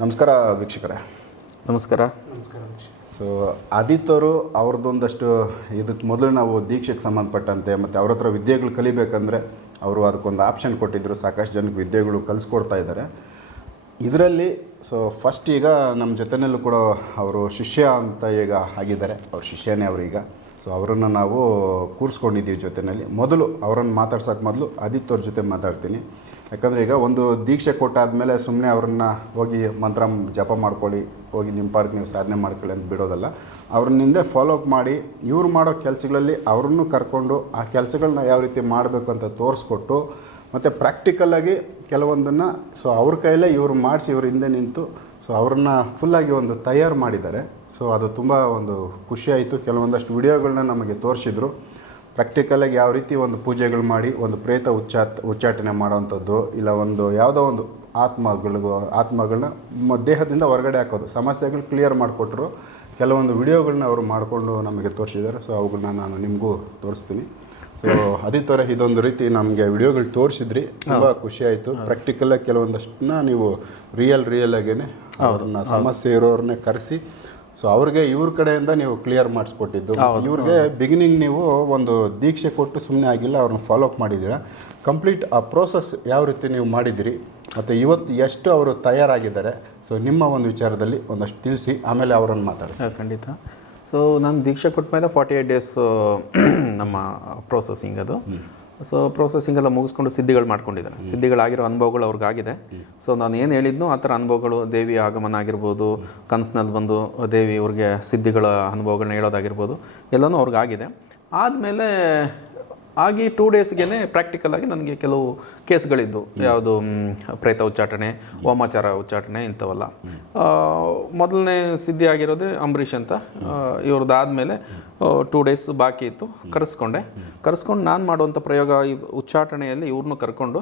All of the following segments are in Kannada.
ನಮಸ್ಕಾರ ವೀಕ್ಷಕರೇ. ನಮಸ್ಕಾರ. ಸೊ ಆದಿತ್ಯವರು ಅವ್ರದ್ದೊಂದಷ್ಟು ಇದಕ್ಕೆ ಮೊದಲು ನಾವು ದೀಕ್ಷೆಗೆ ಸಂಬಂಧಪಟ್ಟಂತೆ ಮತ್ತು ಅವ್ರ ಹತ್ರ ವಿದ್ಯೆಗಳು ಕಲಿಬೇಕಂದ್ರೆ ಅವರು ಅದಕ್ಕೊಂದು ಆಪ್ಷನ್ ಕೊಟ್ಟಿದ್ದರು. ಸಾಕಷ್ಟು ಜನಕ್ಕೆ ವಿದ್ಯೆಗಳು ಕಲಿಸ್ಕೊಡ್ತಾ ಇದ್ದಾರೆ ಇದರಲ್ಲಿ. ಸೊ ಫಸ್ಟ್ ಈಗ ನಮ್ಮ ಜೊತೆಯಲ್ಲೂ ಕೂಡ ಅವರು ಶಿಷ್ಯ ಅಂತ ಈಗ ಆಗಿದ್ದಾರೆ. ಅವ್ರ ಶಿಷ್ಯನೇ ಅವರೀಗ. ಸೊ ಅವರನ್ನು ನಾವು ಕೂರಿಸ್ಕೊಂಡಿದ್ದೀವಿ ಜೊತೆಯಲ್ಲಿ. ಮೊದಲು ಅವರನ್ನು ಮಾತಾಡ್ಸೋಕೆ ಮೊದಲು ಆದಿತ್ಯವ್ರ ಜೊತೆ ಮಾತಾಡ್ತೀನಿ. ಯಾಕಂದರೆ ಈಗ ಒಂದು ದೀಕ್ಷೆ ಕೊಟ್ಟಾದಮೇಲೆ ಸುಮ್ಮನೆ ಅವ್ರನ್ನ ಹೋಗಿ ಮಂತ್ರ ಜಪ ಮಾಡ್ಕೊಳ್ಳಿ, ಹೋಗಿ ನಿಮ್ಮ ಪಾರ್ಕ್ ನೀವು ಸಾಧನೆ ಮಾಡ್ಕೊಳ್ಳಿ ಅಂತ ಬಿಡೋದಲ್ಲ. ಅವ್ರನ್ನಿಂದ ಫಾಲೋ ಅಪ್ ಮಾಡಿ ಇವ್ರು ಮಾಡೋ ಕೆಲಸಗಳಲ್ಲಿ ಅವ್ರನ್ನೂ ಕರ್ಕೊಂಡು ಆ ಕೆಲಸಗಳನ್ನ ಯಾವ ರೀತಿ ಮಾಡಬೇಕು ಅಂತ ತೋರಿಸ್ಕೊಟ್ಟು ಮತ್ತು ಪ್ರಾಕ್ಟಿಕಲಾಗಿ ಕೆಲವೊಂದನ್ನು ಸೊ ಅವ್ರ ಕೈಯಲ್ಲೇ ಇವರು ಮಾಡಿಸಿ ಇವ್ರ ಹಿಂದೆ ನಿಂತು ಸೊ ಅವ್ರನ್ನ ಫುಲ್ಲಾಗಿ ಒಂದು ತಯಾರು ಮಾಡಿದ್ದಾರೆ. ಸೊ ಅದು ತುಂಬ ಒಂದು ಖುಷಿಯಾಯಿತು. ಕೆಲವೊಂದಷ್ಟು ವಿಡಿಯೋಗಳನ್ನ ನಮಗೆ ತೋರಿಸಿದ್ರು. ಪ್ರಾಕ್ಟಿಕಲಾಗಿ ಯಾವ ರೀತಿ ಒಂದು ಪೂಜೆಗಳು ಮಾಡಿ ಒಂದು ಪ್ರೇತ ಉಚ್ಚಾಟನೆ ಮಾಡೋವಂಥದ್ದು, ಇಲ್ಲ ಒಂದು ಯಾವುದೋ ಒಂದು ಆತ್ಮಗಳನ್ನ ದೇಹದಿಂದ ಹೊರಗಡೆ ಹಾಕೋದು, ಸಮಸ್ಯೆಗಳು ಕ್ಲಿಯರ್ ಮಾಡಿಕೊಟ್ರು. ಕೆಲವೊಂದು ವಿಡಿಯೋಗಳನ್ನ ಅವರು ಮಾಡಿಕೊಂಡು ನಮಗೆ ತೋರಿಸಿದ್ದಾರೆ. ಸೊ ಅವುಗಳನ್ನ ನಾನು ನಿಮಗೂ ತೋರಿಸ್ತೀನಿ. ಸೊ ಆದಿತ್ಯವ್ರೆ, ಇದೊಂದು ರೀತಿ ನಮಗೆ ವಿಡಿಯೋಗಳು ತೋರಿಸಿದ್ರಿ, ತುಂಬ ಖುಷಿಯಾಯಿತು. ಪ್ರಾಕ್ಟಿಕಲಾಗಿ ಕೆಲವೊಂದಷ್ಟನ್ನ ನೀವು ರಿಯಲ್ ಆಗೇನೆ ಅವ್ರನ್ನ ಸಮಸ್ಯೆ ಇರೋರನ್ನೇ ಕರೆಸಿ ಸೊ ಅವ್ರಿಗೆ ಇವ್ರ ಕಡೆಯಿಂದ ನೀವು ಕ್ಲಿಯರ್ ಮಾಡಿಸ್ಕೊಟ್ಟಿದ್ದು. ಇವ್ರಿಗೆ ಬಿಗಿನಿಂಗ್ ನೀವು ಒಂದು ದೀಕ್ಷೆ ಕೊಟ್ಟು ಸುಮ್ಮನೆ ಆಗಿಲ್ಲ, ಅವ್ರನ್ನ ಫಾಲೋ ಅಪ್ ಮಾಡಿದ್ದೀರಾ. ಕಂಪ್ಲೀಟ್ ಆ ಪ್ರೋಸೆಸ್ ಯಾವ ರೀತಿ ನೀವು ಮಾಡಿದ್ದೀರಿ ಮತ್ತು ಇವತ್ತು ಎಷ್ಟು ಅವರು ತಯಾರಾಗಿದ್ದಾರೆ, ಸೊ ನಿಮ್ಮ ಒಂದು ವಿಚಾರದಲ್ಲಿ ಒಂದಷ್ಟು ತಿಳಿಸಿ, ಆಮೇಲೆ ಅವರನ್ನು ಮಾತಾಡಿಸಿ. ಖಂಡಿತ. ಸೊ ನಾನು ದೀಕ್ಷೆ ಕೊಟ್ಟ ಮೇಲೆ 48 ಡೇಸ್ ನಮ್ಮ ಪ್ರೋಸೆಸಿಂಗ್ ಅದು. ಸೊ ಪ್ರೋಸೆಸಿಂಗ್ ಎಲ್ಲ ಮುಗಿಸ್ಕೊಂಡು ಸಿದ್ಧಿಗಳು ಮಾಡ್ಕೊಂಡಿದ್ದಾರೆ. ಸಿದ್ಧಿಗಳಾಗಿರೋ ಅನುಭವಗಳು ಅವ್ರಿಗಾಗಿದೆ. ಸೊ ನಾನು ಏನು ಹೇಳಿದ್ನೋ ಆ ಥರ ಅನುಭವಗಳು, ದೇವಿಯ ಆಗಮನ ಆಗಿರ್ಬೋದು, ಕನಸಿನಲ್ಲಿ ಬಂದು ದೇವಿ ಇವ್ರಿಗೆ ಸಿದ್ಧಿಗಳ ಅನುಭವಗಳನ್ನ ಹೇಳೋದಾಗಿರ್ಬೋದು, ಎಲ್ಲನೂ ಅವ್ರಿಗಾಗಿದೆ. ಆದಮೇಲೆ ಆಗಿ 2 ಡೇಸ್ಗೆ ಪ್ರಾಕ್ಟಿಕಲಾಗಿ ನನಗೆ ಕೆಲವು ಕೇಸ್ಗಳಿದ್ದು. ಯಾವುದು ಪ್ರೇತ ಉಚ್ಚಾಟನೆ, ವಾಮಾಚಾರ ಉಚ್ಚಾಟನೆ ಇಂಥವಲ್ಲ. ಮೊದಲನೇ ಸಿದ್ಧಿ ಆಗಿರೋದೇ ಅಂಬರೀಷ್ ಅಂತ. ಇವ್ರದ್ದಾದಮೇಲೆ 2 ಡೇಸ್ ಬಾಕಿ ಇತ್ತು. ಕರೆಸ್ಕೊಂಡು ನಾನು ಮಾಡುವಂಥ ಪ್ರಯೋಗ ಈ ಉಚ್ಚಾಟನೆಯಲ್ಲಿ ಇವ್ರನ್ನೂ ಕರ್ಕೊಂಡು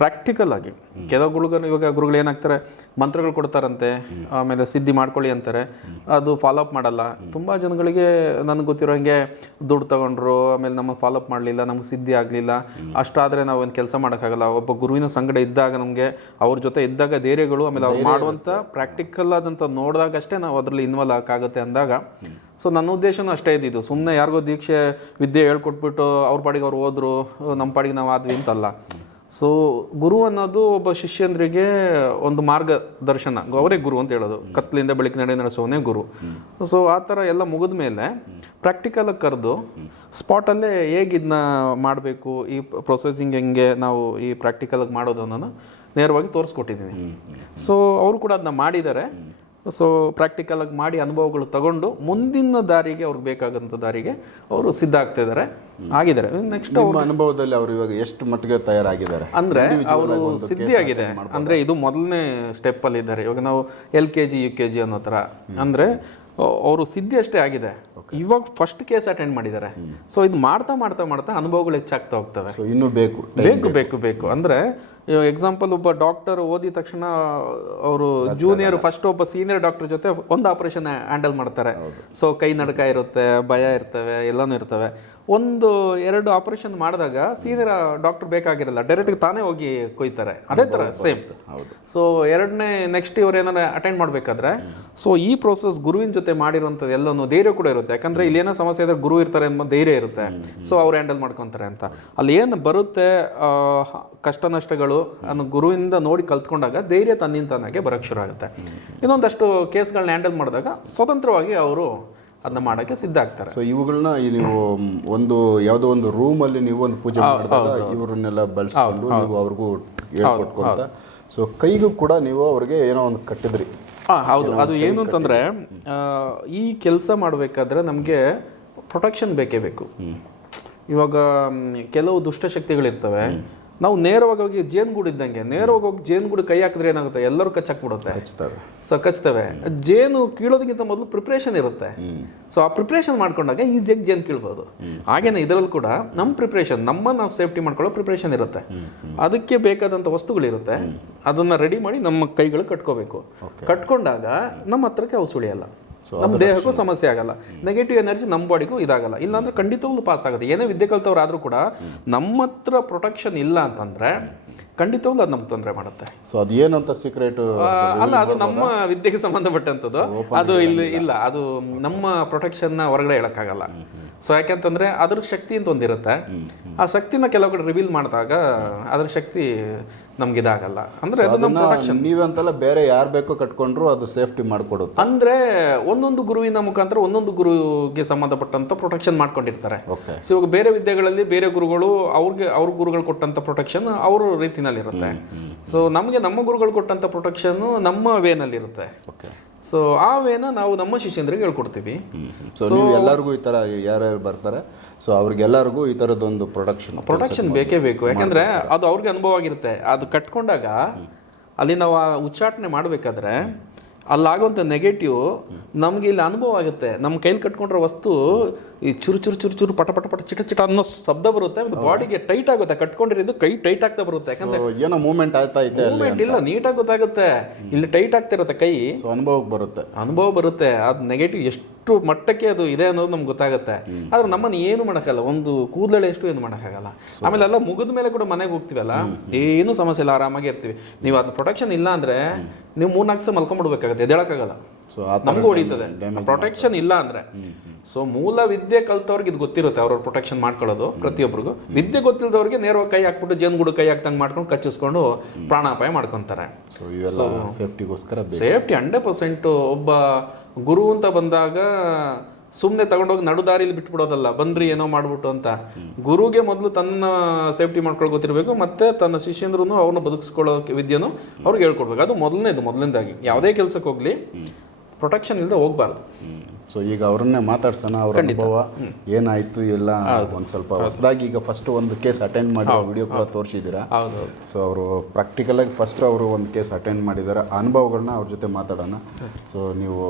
ಪ್ರಾಕ್ಟಿಕಲ್ ಆಗಿ ಕೆಲವು ಇವಾಗ ಗುರುಗಳು ಏನಾಗ್ತಾರೆ, ಮಂತ್ರಗಳು ಕೊಡ್ತಾರಂತೆ, ಆಮೇಲೆ ಸಿದ್ಧಿ ಮಾಡ್ಕೊಳ್ಳಿ ಅಂತಾರೆ, ಅದು ಫಾಲೋಅಪ್ ಮಾಡಲ್ಲ. ತುಂಬ ಜನಗಳಿಗೆ ನನಗೆ ಗೊತ್ತಿರೋ ಹಾಗೆ ದುಡ್ಡು ತಗೊಂಡ್ರು, ಆಮೇಲೆ ನಮಗೆ ಫಾಲೋಅಪ್ ಮಾಡಲಿಲ್ಲ, ನಮ್ಗೆ ಸಿದ್ಧಿ ಆಗಲಿಲ್ಲ. ಅಷ್ಟಾದರೆ ನಾವು ಒಂದು ಕೆಲಸ ಮಾಡೋಕ್ಕಾಗಲ್ಲ. ಒಬ್ಬ ಗುರುವಿನ ಸಂಗಡ ಇದ್ದಾಗ, ನಮಗೆ ಅವ್ರ ಜೊತೆ ಇದ್ದಾಗ ಧೈರ್ಯಗಳು, ಆಮೇಲೆ ಅವ್ರು ಮಾಡುವಂಥ ಪ್ರಾಕ್ಟಿಕಲ್ ಆದಂಥ ನೋಡಿದಾಗಷ್ಟೇ ನಾವು ಅದರಲ್ಲಿ ಇನ್ವಾಲ್ವ್ ಆಗೋಕ್ಕಾಗುತ್ತೆ ಅಂದಾಗ. ಸೊ ನನ್ನ ಉದ್ದೇಶನೂ ಅಷ್ಟೇ ಇದ್ದಿದ್ದು. ಸುಮ್ಮನೆ ಯಾರಿಗೋ ದೀಕ್ಷೆ ವಿದ್ಯೆ ಹೇಳ್ಕೊಟ್ಬಿಟ್ಟು ಅವ್ರ ಪಾಡಿಗೆ ಅವ್ರು ಹೋದ್ರು, ನಮ್ಮ ಪಾಡಿಗೆ ನಾವು ಆದ್ವಿ ಅಂತಲ್ಲ. ಸೊ ಗುರು ಅನ್ನೋದು ಒಬ್ಬ ಶಿಷ್ಯಂದ್ರಿಗೆ ಒಂದು ಮಾರ್ಗದರ್ಶನ, ಅವರೇ ಗುರು ಅಂತ ಹೇಳೋದು. ಕತ್ಲಿಂದ ಬೆಳಕಿನ ನಡೆ ನಡೆಸೋನೇ ಗುರು. ಸೊ ಆ ಥರ ಎಲ್ಲ ಮುಗಿದ ಮೇಲೆ ಪ್ರಾಕ್ಟಿಕಲಾಗಿ ಕರೆದು ಸ್ಪಾಟಲ್ಲೇ ಹೇಗೆ ಇದನ್ನ ಮಾಡಬೇಕು, ಈ ಪ್ರೊಸೆಸಿಂಗ್ ಹೆಂಗೆ ನಾವು ಈ ಪ್ರಾಕ್ಟಿಕಲಾಗಿ ಮಾಡೋದು ಅನ್ನೋದು ನೇರವಾಗಿ ತೋರಿಸ್ಕೊಟ್ಟಿದ್ದೀನಿ. ಸೊ ಅವರು ಕೂಡ ಅದನ್ನ ಮಾಡಿದ್ದಾರೆ. ಸೊ ಪ್ರಾಕ್ಟಿಕಲಾಗಿ ಮಾಡಿ ಅನುಭವಗಳು ತಗೊಂಡು ಮುಂದಿನ ದಾರಿಗೆ, ಅವ್ರಿಗೆ ಬೇಕಾದಂಥ ದಾರಿಗೆ ಅವರು ಸಿದ್ಧ ಆಗ್ತಿದ್ದಾರೆ, ಆಗಿದ್ದಾರೆ. ನೆಕ್ಸ್ಟ್ ಅವ್ರ ಅನುಭವದಲ್ಲಿ ಅವರು ಇವಾಗ ಎಷ್ಟು ಮಟ್ಟಿಗೆ ತಯಾರಾಗಿದ್ದಾರೆ ಅಂದರೆ ಅವರು ಸಿದ್ಧಿ ಆಗಿದೆ. ಅಂದರೆ ಇದು ಮೊದಲನೇ ಸ್ಟೆಪ್ಪಲ್ಲಿ ಇದ್ದಾರೆ. ಇವಾಗ ನಾವು LKG UKG ಅನ್ನೋ ಥರ ಅಂದರೆ ಅವರು ಸಿದ್ಧಿ ಅಷ್ಟೇ ಆಗಿದೆ. ಇವಾಗ ಫಸ್ಟ್ ಕೇಸ್ ಅಟೆಂಡ್ ಮಾಡಿದ್ದಾರೆ. ಸೊ ಇದು ಮಾಡ್ತಾ ಅನುಭವಗಳು ಹೆಚ್ಚಾಗ್ತಾ ಹೋಗ್ತವೆ. ಇನ್ನೂ ಬೇಕು ಅಂದರೆ ಎಕ್ಸಾಂಪಲ್, ಒಬ್ಬ ಡಾಕ್ಟರ್ ಓದಿದ ತಕ್ಷಣ ಅವರು ಜೂನಿಯರ್ ಫಸ್ಟ್ ಒಬ್ಬ ಸೀನಿಯರ್ ಡಾಕ್ಟರ್ ಜೊತೆ ಒಂದು ಆಪರೇಷನ್ ಹ್ಯಾಂಡಲ್ ಮಾಡ್ತಾರೆ. ಸೊ ಕೈ ನಡಕ ಇರುತ್ತೆ, ಭಯ ಇರ್ತವೆ, ಎಲ್ಲನೂ ಇರ್ತವೆ. 1-2 ಆಪರೇಷನ್ ಮಾಡಿದಾಗ ಸೀನಿಯರ್ ಡಾಕ್ಟರ್ ಬೇಕಾಗಿರಲ್ಲ, ಡೈರೆಕ್ಟ್ಗೆ ತಾನೇ ಹೋಗಿ ಕೊಯ್ತಾರೆ. ಅದೇ ಥರ ಸೇಮ್. ಸೊ ಎರಡನೇ ನೆಕ್ಸ್ಟ್ ಇವ್ರು ಏನಾರ ಅಟೆಂಡ್ ಮಾಡಬೇಕಾದ್ರೆ, ಸೊ ಈ ಪ್ರೋಸೆಸ್ ಗುರುವಿನ ಜೊತೆ ಮಾಡಿರುವಂಥದ್ದು ಎಲ್ಲನೂ ಧೈರ್ಯ ಕೂಡ ಇರುತ್ತೆ. ಯಾಕಂದರೆ ಇಲ್ಲಿ ಏನೋ ಸಮಸ್ಯೆ ಇದ್ರೆ ಗುರು ಇರ್ತಾರೆ ಅನ್ನೋ ಧೈರ್ಯ ಇರುತ್ತೆ. ಸೊ ಅವ್ರು ಹ್ಯಾಂಡಲ್ ಮಾಡ್ಕೊತಾರೆ ಅಂತ. ಅಲ್ಲಿ ಏನು ಬರುತ್ತೆ ಕಷ್ಟ ನಷ್ಟಗಳು ಅನ್ನೋ ಗುರುವಿಂದ ನೋಡಿ ಕಲ್ತ್ಕೊಂಡಾಗ ಧೈರ್ಯ ತನ್ನಿಂತಾನಾಗೆ ಬರೋಕ್ಕೆ ಶುರು ಆಗುತ್ತೆ. ಇನ್ನೊಂದಷ್ಟು ಕೇಸ್ಗಳನ್ನ ಹ್ಯಾಂಡಲ್ ಮಾಡಿದಾಗ ಸ್ವತಂತ್ರವಾಗಿ ಅವರು ಅದನ್ನ ಮಾಡೋಕ್ಕೆ ಸಿದ್ಧ ಆಗ್ತಾರೆ. ಸೊ ಇವುಗಳನ್ನ ನೀವು ಒಂದು ಯಾವುದೋ ಒಂದು ರೂಮಲ್ಲಿ ನೀವು ಒಂದು ಪೂಜೆ ಮಾಡಿದಾಗ ಇವರನ್ನೆಲ್ಲ ಬಳಸ್ಕೊಂಡು ನೀವು ಅವ್ರಿಗೂ ಹೇಳ್ಕೊಟ್ಕೊಂತ, ಸೊ ಕೈಗೂ ಕೂಡ ನೀವು ಅವ್ರಿಗೆ ಏನೋ ಒಂದು ಕಟ್ಟಿದ್ರಿ. ಹೌದು. ಅದು ಏನು ಅಂತಂದರೆ, ಈ ಕೆಲಸ ಮಾಡಬೇಕಾದ್ರೆ ನಮಗೆ ಪ್ರೊಟೆಕ್ಷನ್ ಬೇಕೇ ಬೇಕು. ಇವಾಗ ಕೆಲವು ದುಷ್ಟಶಕ್ತಿಗಳಿರ್ತವೆ. ನಾವು ನೇರವಾಗಿ ಹೋಗಿ ಜೇನುಗೂಡು ಇದ್ದಂಗೆ ನೇರವಾಗಿ ಹೋಗಿ ಜೇನುಗೂಡು ಕೈ ಹಾಕಿದ್ರೆ ಏನಾಗುತ್ತೆ, ಎಲ್ಲರೂ ಕಚ್ಚಾಕ್ಬಿಡುತ್ತೆ, ಕಚ್ತವೆ. ಜೇನು ಕೀಳೋದಕ್ಕಿಂತ ಮೊದಲು ಪ್ರಿಪ್ರೇಷನ್ ಇರುತ್ತೆ. ಸೊ ಆ ಪ್ರಿಪ್ರೇಷನ್ ಮಾಡ್ಕೊಂಡಾಗ ಈಸಿಯಾಗಿ ಜೇನು ಕೀಳ್ಬೋದು. ಹಾಗೇನೆ ಇದರಲ್ಲಿ ಕೂಡ ನಮ್ಮ ಪ್ರಿಪ್ರೇಷನ್, ನಾವು ಸೇಫ್ಟಿ ಮಾಡ್ಕೊಳ್ಳೋ ಪ್ರಿಪ್ರೇಷನ್ ಇರುತ್ತೆ. ಅದಕ್ಕೆ ಬೇಕಾದಂಥ ವಸ್ತುಗಳಿರುತ್ತೆ. ಅದನ್ನ ರೆಡಿ ಮಾಡಿ ನಮ್ಮ ಕೈಗಳು ಕಟ್ಕೋಬೇಕು. ಕಟ್ಕೊಂಡಾಗ ನಮ್ಮ ಹತ್ರಕ್ಕೆ ಅವು ಸುಳಿಯಲ್ಲ. ನಮ್ಮ ದೇಹಕ್ಕೂ ಸಮಸ್ಯೆ ಆಗಲ್ಲ, ನೆಗೆಟಿವ್ ಎನರ್ಜಿ ನಮ್ಮ ಬಾಡಿಗೂ ಇದಾಗಲ್ಲ. ಇಲ್ಲಾಂದ್ರೆ ಖಂಡಿತವಾಗ್ಲೂ ಪಾಸ್ ಆಗುತ್ತೆ. ಏನೇ ವಿದ್ಯೆ ಕಲ್ತವ್ರು ಆದ್ರೂ ಕೂಡ ನಮ್ಮ ಹತ್ರ ಪ್ರೊಟೆಕ್ಷನ್ ಇಲ್ಲ ಅಂತಂದ್ರೆ ಖಂಡಿತವಾಗ್ಲೂ ಅದು ನಮ್ಗೆ ತೊಂದರೆ ಮಾಡುತ್ತೆ. ಸೊ ಅದೇನಂತ ಸೀಕ್ರೆಟ್ ಅಲ್ಲ, ಅದು ನಮ್ಮ ವಿದ್ಯೆಗೆ ಸಂಬಂಧಪಟ್ಟಂಥದ್ದು. ಅದು ಇಲ್ಲಿ ಇಲ್ಲ, ಅದು ನಮ್ಮ ಪ್ರೊಟೆಕ್ಷನ್ನ ಹೊರಗಡೆ ಹೇಳೋಕ್ಕಾಗಲ್ಲ. ಸೊ ಯಾಕೆಂತಂದ್ರೆ ಅದ್ರ ಶಕ್ತಿ ಅಂತ ಒಂದಿರುತ್ತೆ, ಆ ಶಕ್ತಿನ ಕೆಲವು ಕಡೆ ರಿವೀಲ್ ಮಾಡಿದಾಗ ಅದ್ರ ಶಕ್ತಿ ನಮ್ಗೆ ಇದಾಗಲ್ಲ. ಅಂದ್ರೆ ನೀವಂತಲ್ಲ, ಬೇರೆ ಯಾರು ಬೇಕೋ ಕಟ್ಕೊಂಡ್ರು ಅದು ಸೇಫ್ಟಿ ಮಾಡಿಕೊಡುತ್ತೆ. ಅಂದ್ರೆ ಒಂದೊಂದು ಗುರುವಿನ ಮುಖಾಂತರ ಒಂದೊಂದು ಗುರುಗೆ ಸಂಬಂಧಪಟ್ಟಂತ ಪ್ರೊಟೆಕ್ಷನ್ ಮಾಡ್ಕೊಂಡಿರ್ತಾರೆ. ಸೊ ಇವಾಗ ಬೇರೆ ವಿದ್ಯೆಗಳಲ್ಲಿ ಬೇರೆ ಗುರುಗಳು ಅವ್ರ ಗುರುಗಳು ಕೊಟ್ಟಂತ ಪ್ರೊಟೆಕ್ಷನ್ ಅವ್ರ ರೀತಿನಲ್ಲಿ ಇರುತ್ತೆ. ಸೊ ನಮಗೆ ನಮ್ಮ ಗುರುಗಳು ಕೊಟ್ಟಂತ ಪ್ರೊಟೆಕ್ಷನ್ ನಮ್ಮ ವೇನಲ್ಲಿ ಇರುತ್ತೆ. ಸೊ ಆ ವೇನ ನಾವು ನಮ್ಮ ಶಿಷ್ಯಂದ್ರಿಗೆ ಹೇಳ್ಕೊಡ್ತೀವಿ. ಸೊ ನೀವು ಎಲ್ಲರಿಗೂ ಈ ಥರ ಯಾರ್ಯಾರು ಬರ್ತಾರೆ, ಸೊ ಅವ್ರಿಗೆಲ್ಲರಿಗೂ ಈ ಥರದೊಂದು ಪ್ರೊಟೆಕ್ಷನ್ ಬೇಕೇ ಬೇಕು. ಯಾಕಂದ್ರೆ ಅದು ಅವ್ರಿಗೆ ಅನುಭವ ಆಗಿರುತ್ತೆ. ಅದು ಕಟ್ಕೊಂಡಾಗ ಅಲ್ಲಿ ನಾವು ಉಚ್ಚಾಟನೆ ಮಾಡಬೇಕಾದ್ರೆ ಅಲ್ಲಾಗುವಂಥ ನೆಗೆಟಿವ್ ನಮಗೆ ಇಲ್ಲಿ ಅನುಭವ ಆಗುತ್ತೆ. ನಮ್ಮ ಕೈಲಿ ಕಟ್ಕೊಂಡ್ರೆ ವಸ್ತು ಈ ಚುರು ಚುರು ಚುರು ಚುರು ಪಟ ಪಟ ಪಟ ಚಿಟ ಚಿಟ ಅನ್ನೋ ಶಬ್ದ ಬರುತ್ತೆ. ಬಾಡಿಗೆ ಟೈಟ್ ಆಗುತ್ತೆ, ಕಟ್ಕೊಂಡಿರೋದು ಕೈ ಟೈಟ್ ಆಗ್ತಾ ಬರುತ್ತೆ. ಯಾಕಂದ್ರೆ ಏನೋ ಮೂವ್ಮೆಂಟ್ ಆಗ್ತಾ ಇದೆ, ಮೂವ್ಮೆಂಟ್ ಇಲ್ಲ, ನೀಟಾಗಿ ಗೊತ್ತಾಗುತ್ತೆ. ಇಲ್ಲಿ ಟೈಟ್ ಆಗ್ತಿರುತ್ತೆ ಕೈ, ಅನುಭವ ಬರುತ್ತೆ. ಅದು ನೆಗೆಟಿವ್ ಎಷ್ಟು ಮಟ್ಟಕ್ಕೆ ಅದು ಇದೆ ಅನ್ನೋದು ನಮ್ಗೆ ಗೊತ್ತಾಗುತ್ತೆ. ಆದ್ರೆ ನಮ್ಮನ್ನು ಏನು ಮಾಡೋಕ್ಕಾಗಲ್ಲ, ಒಂದು ಕೂದಲೇ ಎಷ್ಟು ಏನು ಮಾಡೋಕ್ಕಾಗಲ್ಲ. ಆಮೇಲೆ ಎಲ್ಲ ಮುಗಿದ ಮೇಲೆ ಕೂಡ ಮನೆಗೆ ಹೋಗ್ತೀವಲ್ಲ, ಏನು ಸಮಸ್ಯೆ ಇಲ್ಲ, ಆರಾಮಾಗಿ ಇರ್ತೀವಿ. ನೀವು ಅದು ಪ್ರೊಟೆಕ್ಷನ್ ಇಲ್ಲ ಅಂದ್ರೆ ನೀವು 3-4 ದಿವಸ ಮಲ್ಕೊಂಡ್ಬಿಡ್ಬೇಕಾಗತ್ತೆ, ಎದ್ದೇಳಕ್ಕಾಗಲ್ಲ. ನಮಗೂ ಹೊಡಿತದೆ ಪ್ರೊಟೆಕ್ಷನ್ ಇಲ್ಲ ಅಂದ್ರೆ. ಸೊ ಮೂಲ ವಿದ್ಯೆ ಕಲ್ತವ್ರಿಗೆ ಇದು ಗೊತ್ತಿರುತ್ತೆ, ಅವ್ರವ್ರ ಪ್ರೊಟೆಕ್ಷನ್ ಮಾಡ್ಕೊಳ್ಳೋದು ಪ್ರತಿಯೊಬ್ಬರಿಗೂ. ವಿದ್ಯೆ ಗೊತ್ತಿಲ್ಲದವ್ರಿಗೆ ನೇರವಾಗಿ ಕೈ ಹಾಕ್ಬಿಟ್ಟು ಜೇನುಗೂಡು ಕೈ ಹಾಕ್ತಂಗೆ ಮಾಡ್ಕೊಂಡು ಕಚ್ಚಿಸ್ಕೊಂಡು ಪ್ರಾಣಾಪಾಯ ಮಾಡ್ಕೊತಾರೆ. ಸೇಫ್ಟಿ 100%. ಒಬ್ಬ ಗುರು ಅಂತ ಬಂದಾಗ ಸುಮ್ಮನೆ ತಗೊಂಡೋಗಿ ನಡುದಾರಿಲಿ ಬಿಟ್ಬಿಡೋದಲ್ಲ, ಬನ್ರಿ ಏನೋ ಮಾಡ್ಬಿಟ್ಟು ಅಂತ. ಗುರುಗೆ ಮೊದಲು ತನ್ನ ಸೇಫ್ಟಿ ಮಾಡ್ಕೊಳ್ಳೋ ಗೊತ್ತಿರಬೇಕು, ಮತ್ತೆ ತನ್ನ ಶಿಷ್ಯಂದ್ರೂ ಅವ್ರನ್ನ ಬದುಕಿಸ್ಕೊಳ್ಳೋ ವಿದ್ಯೆನೂ ಅವ್ರಿಗೆ ಹೇಳ್ಕೊಡ್ಬೇಕು. ಅದು ಮೊದಲನೇದಾಗಿ ಯಾವುದೇ ಕೆಲಸಕ್ಕೆ ಹೋಗ್ಲಿ ಪ್ರೊಟೆಕ್ಷನ್ ಇಲ್ಲದೆ ಹೋಗ್ಬಾರ್ದು. ಸೊ ಈಗ ಅವ್ರನ್ನೇ ಮಾತಾಡ್ಸೋಣ, ಅವ್ರ ಅನುಭವ ಏನಾಯ್ತು ಎಲ್ಲ ಒಂದು ಸ್ವಲ್ಪ ಹೊಸದಾಗಿ. ಈಗ ಫಸ್ಟ್ ಒಂದು ಕೇಸ್ ಅಟೆಂಡ್ ಮಾಡಿ ವಿಡಿಯೋ ಕೂಡ ತೋರಿಸಿದ್ದೀರಾ. ಸೊ ಅವರು ಪ್ರಾಕ್ಟಿಕಲಾಗಿ ಫಸ್ಟ್ ಅವರು ಒಂದು ಕೇಸ್ ಅಟೆಂಡ್ ಮಾಡಿದ್ದಾರೆ, ಅನುಭವಗಳನ್ನ ಅವ್ರ ಜೊತೆ ಮಾತಾಡೋಣ. ಸೊ ನೀವು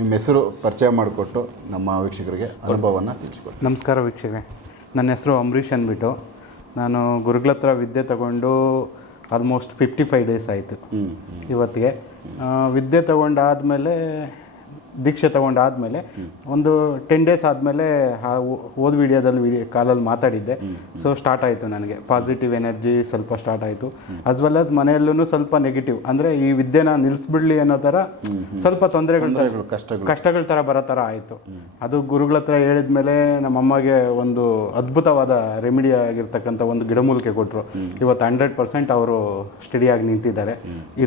ನಿಮ್ಮ ಹೆಸರು ಪರಿಚಯ ಮಾಡಿಕೊಟ್ಟು ನಮ್ಮ ವೀಕ್ಷಕರಿಗೆ ಅನುಭವನ ತಿಳಿಸ್ಕೊಡಿ. ನಮಸ್ಕಾರ ವೀಕ್ಷಕರೇ, ನನ್ನ ಹೆಸರು ಅಂಬರೀಷ್ ಅಂದ್ಬಿಟ್ಟು. ನಾನು ಗುರುಗಳ ಹತ್ರ ವಿದ್ಯೆ ತಗೊಂಡು ಆಲ್ಮೋಸ್ಟ್ 55 ಡೇಸ್ ಆಯಿತು ಇವತ್ತಿಗೆ. ವಿದ್ಯೆ ತಗೊಂಡಾದಮೇಲೆ, ದೀಕ್ಷೆ ತೊಗೊಂಡಾದಮೇಲೆ ಒಂದು 10 ಡೇಸ್ ಆದಮೇಲೆ ಓದ್ ವಿಡಿಯೋದಲ್ಲಿ ಕಾಲಲ್ಲಿ ಮಾತಾಡಿದ್ದೆ. ಸೊ ಸ್ಟಾರ್ಟ್ ಆಯಿತು ನನಗೆ ಪಾಸಿಟಿವ್ ಎನರ್ಜಿ ಸ್ವಲ್ಪ ಸ್ಟಾರ್ಟ್ ಆಯಿತು. ಆಸ್ ವೆಲ್ ಆಸ್ ಮನೆಯಲ್ಲೂ ಸ್ವಲ್ಪ ನೆಗೆಟಿವ್, ಅಂದರೆ ಈ ವಿದ್ಯೆನ ನಿಲ್ಲಿಸ್ಬಿಡ್ಲಿ ಅನ್ನೋ ಥರ ಸ್ವಲ್ಪ ಕಷ್ಟಗಳ ಥರ ಬರೋ ಥರ ಆಯಿತು. ಅದು ಗುರುಗಳ ಹತ್ರ ಹೇಳಿದ ಮೇಲೆ ನಮ್ಮಮ್ಮಗೆ ಒಂದು ಅದ್ಭುತವಾದ ರೆಮಿಡಿ ಆಗಿರ್ತಕ್ಕಂಥ ಒಂದು ಗಿಡಮೂಲಿಕೆ ಕೊಟ್ಟರು. ಇವತ್ತು 100% ಅವರು ಸ್ಟಡಿಯಾಗಿ ನಿಂತಿದ್ದಾರೆ.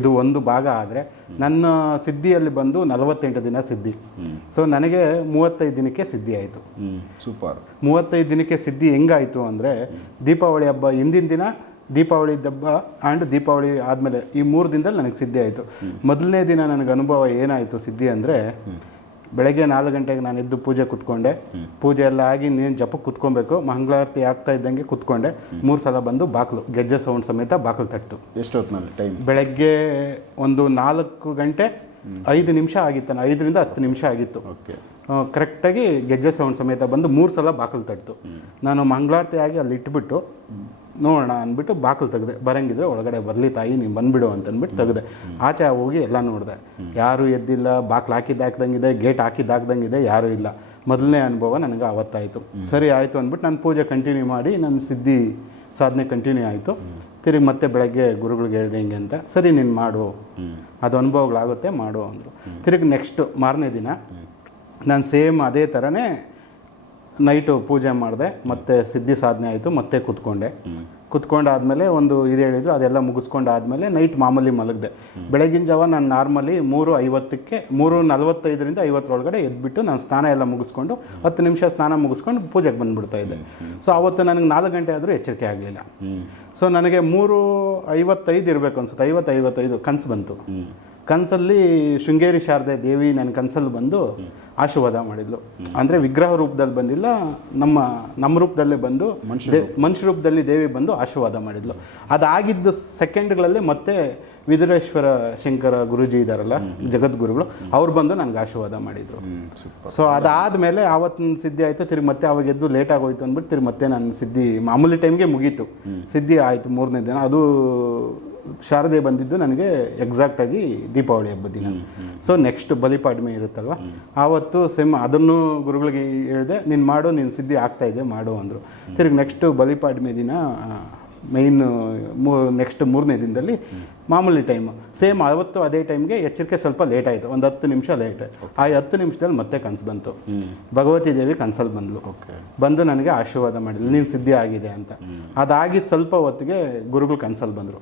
ಇದು ಒಂದು ಭಾಗ. ಆದರೆ ನನ್ನ ಸಿದ್ಧಿಯಲ್ಲಿ ಬಂದು 48 ದಿನ ಸಿದ್ಧಿ. ಸೊ ನನಗೆ 35 ದಿನಕ್ಕೆ ಸಿದ್ಧಿ ಆಯಿತು. ಸೂಪರ್. 35 ದಿನಕ್ಕೆ ಸಿದ್ಧಿ ಹೆಂಗಾಯಿತು ಅಂದರೆ, ದೀಪಾವಳಿ ಹಬ್ಬ ಹಿಂದಿನ ದಿನ, ದೀಪಾವಳಿ ಹಬ್ಬ ಆ್ಯಂಡ್ ದೀಪಾವಳಿ ಆದಮೇಲೆ ಈ 3 ದಿನದಲ್ಲಿ ನನಗೆ ಸಿದ್ಧಿ ಆಯಿತು. ಮೊದಲನೇ ದಿನ ನನಗೆ ಅನುಭವ ಏನಾಯಿತು ಸಿದ್ಧಿ ಅಂದರೆ, ಬೆಳಗ್ಗೆ 4 ಗಂಟೆಗೆ ನಾನು ಎದ್ದು ಪೂಜೆ ಕೂತ್ಕೊಂಡೆ. ಪೂಜೆ ಎಲ್ಲ ಆಗಿ ನೀನು ಜಪಕ್ಕೆ ಕೂತ್ಕೊಬೇಕು. ಮಂಗಳಾರತಿ ಆಗ್ತಾ ಇದ್ದಂಗೆ ಕೂತ್ಕೊಂಡೆ. 3 ಸಲ ಬಂದು ಬಾಕ್ಲು ಗೆಜ್ಜೆ ಸೌಂಡ್ ಸಮೇತ ಬಾಕ್ಲು ತಟ್ಟು. ಎಷ್ಟೊತ್ತಿನಲ್ಲಿ ಟೈಮ್? ಬೆಳಗ್ಗೆ ಒಂದು 4 ಗಂಟೆ 5 ನಿಮಿಷ ಆಗಿತ್ತು, 5ರಿಂದ 10 ನಿಮಿಷ ಆಗಿತ್ತು. ಕರೆಕ್ಟಾಗಿ ಗೆಜ್ಜೆ ಸೌಂಡ್ ಸಮೇತ ಬಂದು 3 ಸಲ ಬಾಕಲು ತಟ್ಟು. ನಾನು ಮಂಗಳಾರತಿ ಆಗಿ ಅಲ್ಲಿ ಇಟ್ಬಿಟ್ಟು ನೋಡೋಣ ಅಂದ್ಬಿಟ್ಟು ಬಾಕಲು ತೆಗೆದೆ. ಬರಂಗಿದ್ರೆ ಒಳಗಡೆ ಬರಲಿ ತಾಯಿ, ನೀನು ಬಂದುಬಿಡು ಅಂತಂದ್ಬಿಟ್ಟು ತೆಗೆದೆ. ಆಚೆ ಹೋಗಿ ಎಲ್ಲ ನೋಡಿದೆ, ಯಾರೂ ಎದ್ದಿಲ್ಲ. ಬಾಕ್ಲು ಹಾಕಿದ್ದಾಕ್ದಂಗಿದೆ, ಗೇಟ್ ಹಾಕಿದ್ದಾಕ್ದಂಗಿದೆ, ಯಾರೂ ಇಲ್ಲ. ಮೊದಲನೇ ಅನುಭವ ನನಗೆ ಅವತ್ತಾಯಿತು. ಸರಿ ಆಯಿತು ಅಂದ್ಬಿಟ್ಟು ನಾನು ಪೂಜೆ ಕಂಟಿನ್ಯೂ ಮಾಡಿ ನನ್ನ ಸಿದ್ಧಿ ಸಾಧನೆ ಕಂಟಿನ್ಯೂ ಆಯಿತು. ತಿರುಗಿ ಮತ್ತೆ ಬೆಳಗ್ಗೆ ಗುರುಗಳಿಗೆ ಹೇಳಿದೆ ಹಿಂಗೆ ಅಂತ. ಸರಿ ನೀನು ಮಾಡು, ಅದು ಅನುಭವಗಳಾಗುತ್ತೆ, ಮಾಡು ಅಂದರು. ತಿರುಗಿ ನೆಕ್ಸ್ಟ್ ಮಾರನೇ ದಿನ ನಾನು ಸೇಮ್ ಅದೇ ಥರನೇ ನೈಟು ಪೂಜೆ ಮಾಡಿದೆ. ಮತ್ತೆ ಸಿದ್ಧಿ ಸಾಧನೆ ಆಯಿತು. ಮತ್ತೆ ಕುತ್ಕೊಂಡಾದ್ಮೇಲೆ ಒಂದು ಇದು ಹೇಳಿದ್ರು, ಅದೆಲ್ಲ ಮುಗಿಸ್ಕೊಂಡಾದ್ಮೇಲೆ ನೈಟ್ ಮಾಮೂಲಿ ಮಲಗಿದೆ. ಬೆಳಗಿನ ಜಾವ ನಾನು ನಾರ್ಮಲಿ 3:50ಕ್ಕೆ 3:45ರಿಂದ 50 ಒಳಗಡೆ ಎದ್ಬಿಟ್ಟು ನಾನು ಸ್ನಾನ ಎಲ್ಲ ಮುಗಿಸ್ಕೊಂಡು 10 ನಿಮಿಷ ಸ್ನಾನ ಮುಗಿಸ್ಕೊಂಡು ಪೂಜೆಗೆ ಬಂದುಬಿಡ್ತಾ ಇದ್ದೆ. ಸೊ ಅವತ್ತು ನನಗೆ 4 ಗಂಟೆ ಆದರೂ ಎಚ್ಚರಿಕೆ ಆಗಲಿಲ್ಲ. ಸೊ ನನಗೆ 3:55 ಇರಬೇಕು ಅನ್ಸುತ್ತೆ, 55 ಕನಸು ಬಂತು. ಕನಸಲ್ಲಿ ಶೃಂಗೇರಿ ಶಾರದೆ ದೇವಿ ನನ್ನ ಕನಸಲ್ಲಿ ಬಂದು ಆಶೀರ್ವಾದ ಮಾಡಿದ್ಲು. ಅಂದರೆ ವಿಗ್ರಹ ರೂಪದಲ್ಲಿ ಬಂದಿಲ್ಲ, ನಮ್ಮ ರೂಪದಲ್ಲೇ ಬಂದು ಮನುಷ್ಯ ರೂಪದಲ್ಲಿ ದೇವಿ ಬಂದು ಆಶೀರ್ವಾದ ಮಾಡಿದ್ಲು. ಅದಾಗಿದ್ದು ಸೆಕೆಂಡ್ಗಳಲ್ಲಿ ಮತ್ತೆ ವಿದುರೇಶ್ವರ ಶಂಕರ ಗುರುಜಿ ಇದ್ದಾರಲ್ಲ, ಜಗದ್ಗುರುಗಳು, ಅವ್ರು ಬಂದು ನನಗೆ ಆಶೀರ್ವಾದ ಮಾಡಿದರು. ಸೊ ಅದಾದಮೇಲೆ ಆವತ್ತಿನ ಸಿದ್ಧಿ ಆಯಿತು. ತಿರುಗಿ ಮತ್ತೆ ಅವಾಗ ಎದ್ದು ಲೇಟ್ ಆಗೋಯ್ತು ಅಂದ್ಬಿಟ್ಟು ತಿರುಗಿ ಮತ್ತೆ ನನ್ನ ಸಿದ್ಧಿ ಮಾಮೂಲಿ ಟೈಮ್ಗೆ ಮುಗೀತು. ಸಿದ್ಧಿ ಆಯಿತು 3ನೇ ದಿನ. ಅದು ಶಾರದೆ ಬಂದಿದ್ದು ನನಗೆ ಎಕ್ಸಾಕ್ಟಾಗಿ ದೀಪಾವಳಿ ಹಬ್ಬದ ದಿನ. ಸೊ ನೆಕ್ಸ್ಟ್ ಬಲಿಪಾಡ್ಮೆ ಇರುತ್ತಲ್ವ, ಆವತ್ತು ಸೇಮ್ ಅದನ್ನು ಗುರುಗಳಿಗೆ ಹೇಳಿದೆ, ನೀನು ಮಾಡು, ನೀನು ಸಿದ್ಧಿ ಆಗ್ತಾಯಿದೆ ಮಾಡು ಅಂದರು. ತಿರುಗಿ ನೆಕ್ಸ್ಟು ಬಲಿಪಾಡ್ಮೆ ದಿನ ಮೈನ್ ನೆಕ್ಸ್ಟ್ 3ನೇ ದಿನದಲ್ಲಿ ಮಾಮೂಲಿ ಟೈಮು ಸೇಮ್ ಅವತ್ತು ಅದೇ ಟೈಮ್ಗೆ ಎಚ್ಚರಿಕೆ ಸ್ವಲ್ಪ ಲೇಟ್ ಆಯಿತು, ಒಂದು 10 ನಿಮಿಷ ಲೇಟ್. ಆ 10 ನಿಮಿಷದಲ್ಲಿ ಮತ್ತೆ ಕನಸು ಬಂತು. ಭಗವತಿ ದೇವಿ ಕನಸಲ್ಲಿ ಬಂದಳು. ಬಂದು ನನಗೆ ಆಶೀರ್ವಾದ ಮಾಡಿದ್ಲು, ನೀನು ಸಿದ್ಧಿ ಆಗಿದೆ ಅಂತ. ಅದಾಗಿದ್ದು ಸ್ವಲ್ಪ ಹೊತ್ತಿಗೆ ಗುರುಗಳು ಕನಸಲ್ಲಿ ಬಂದರು.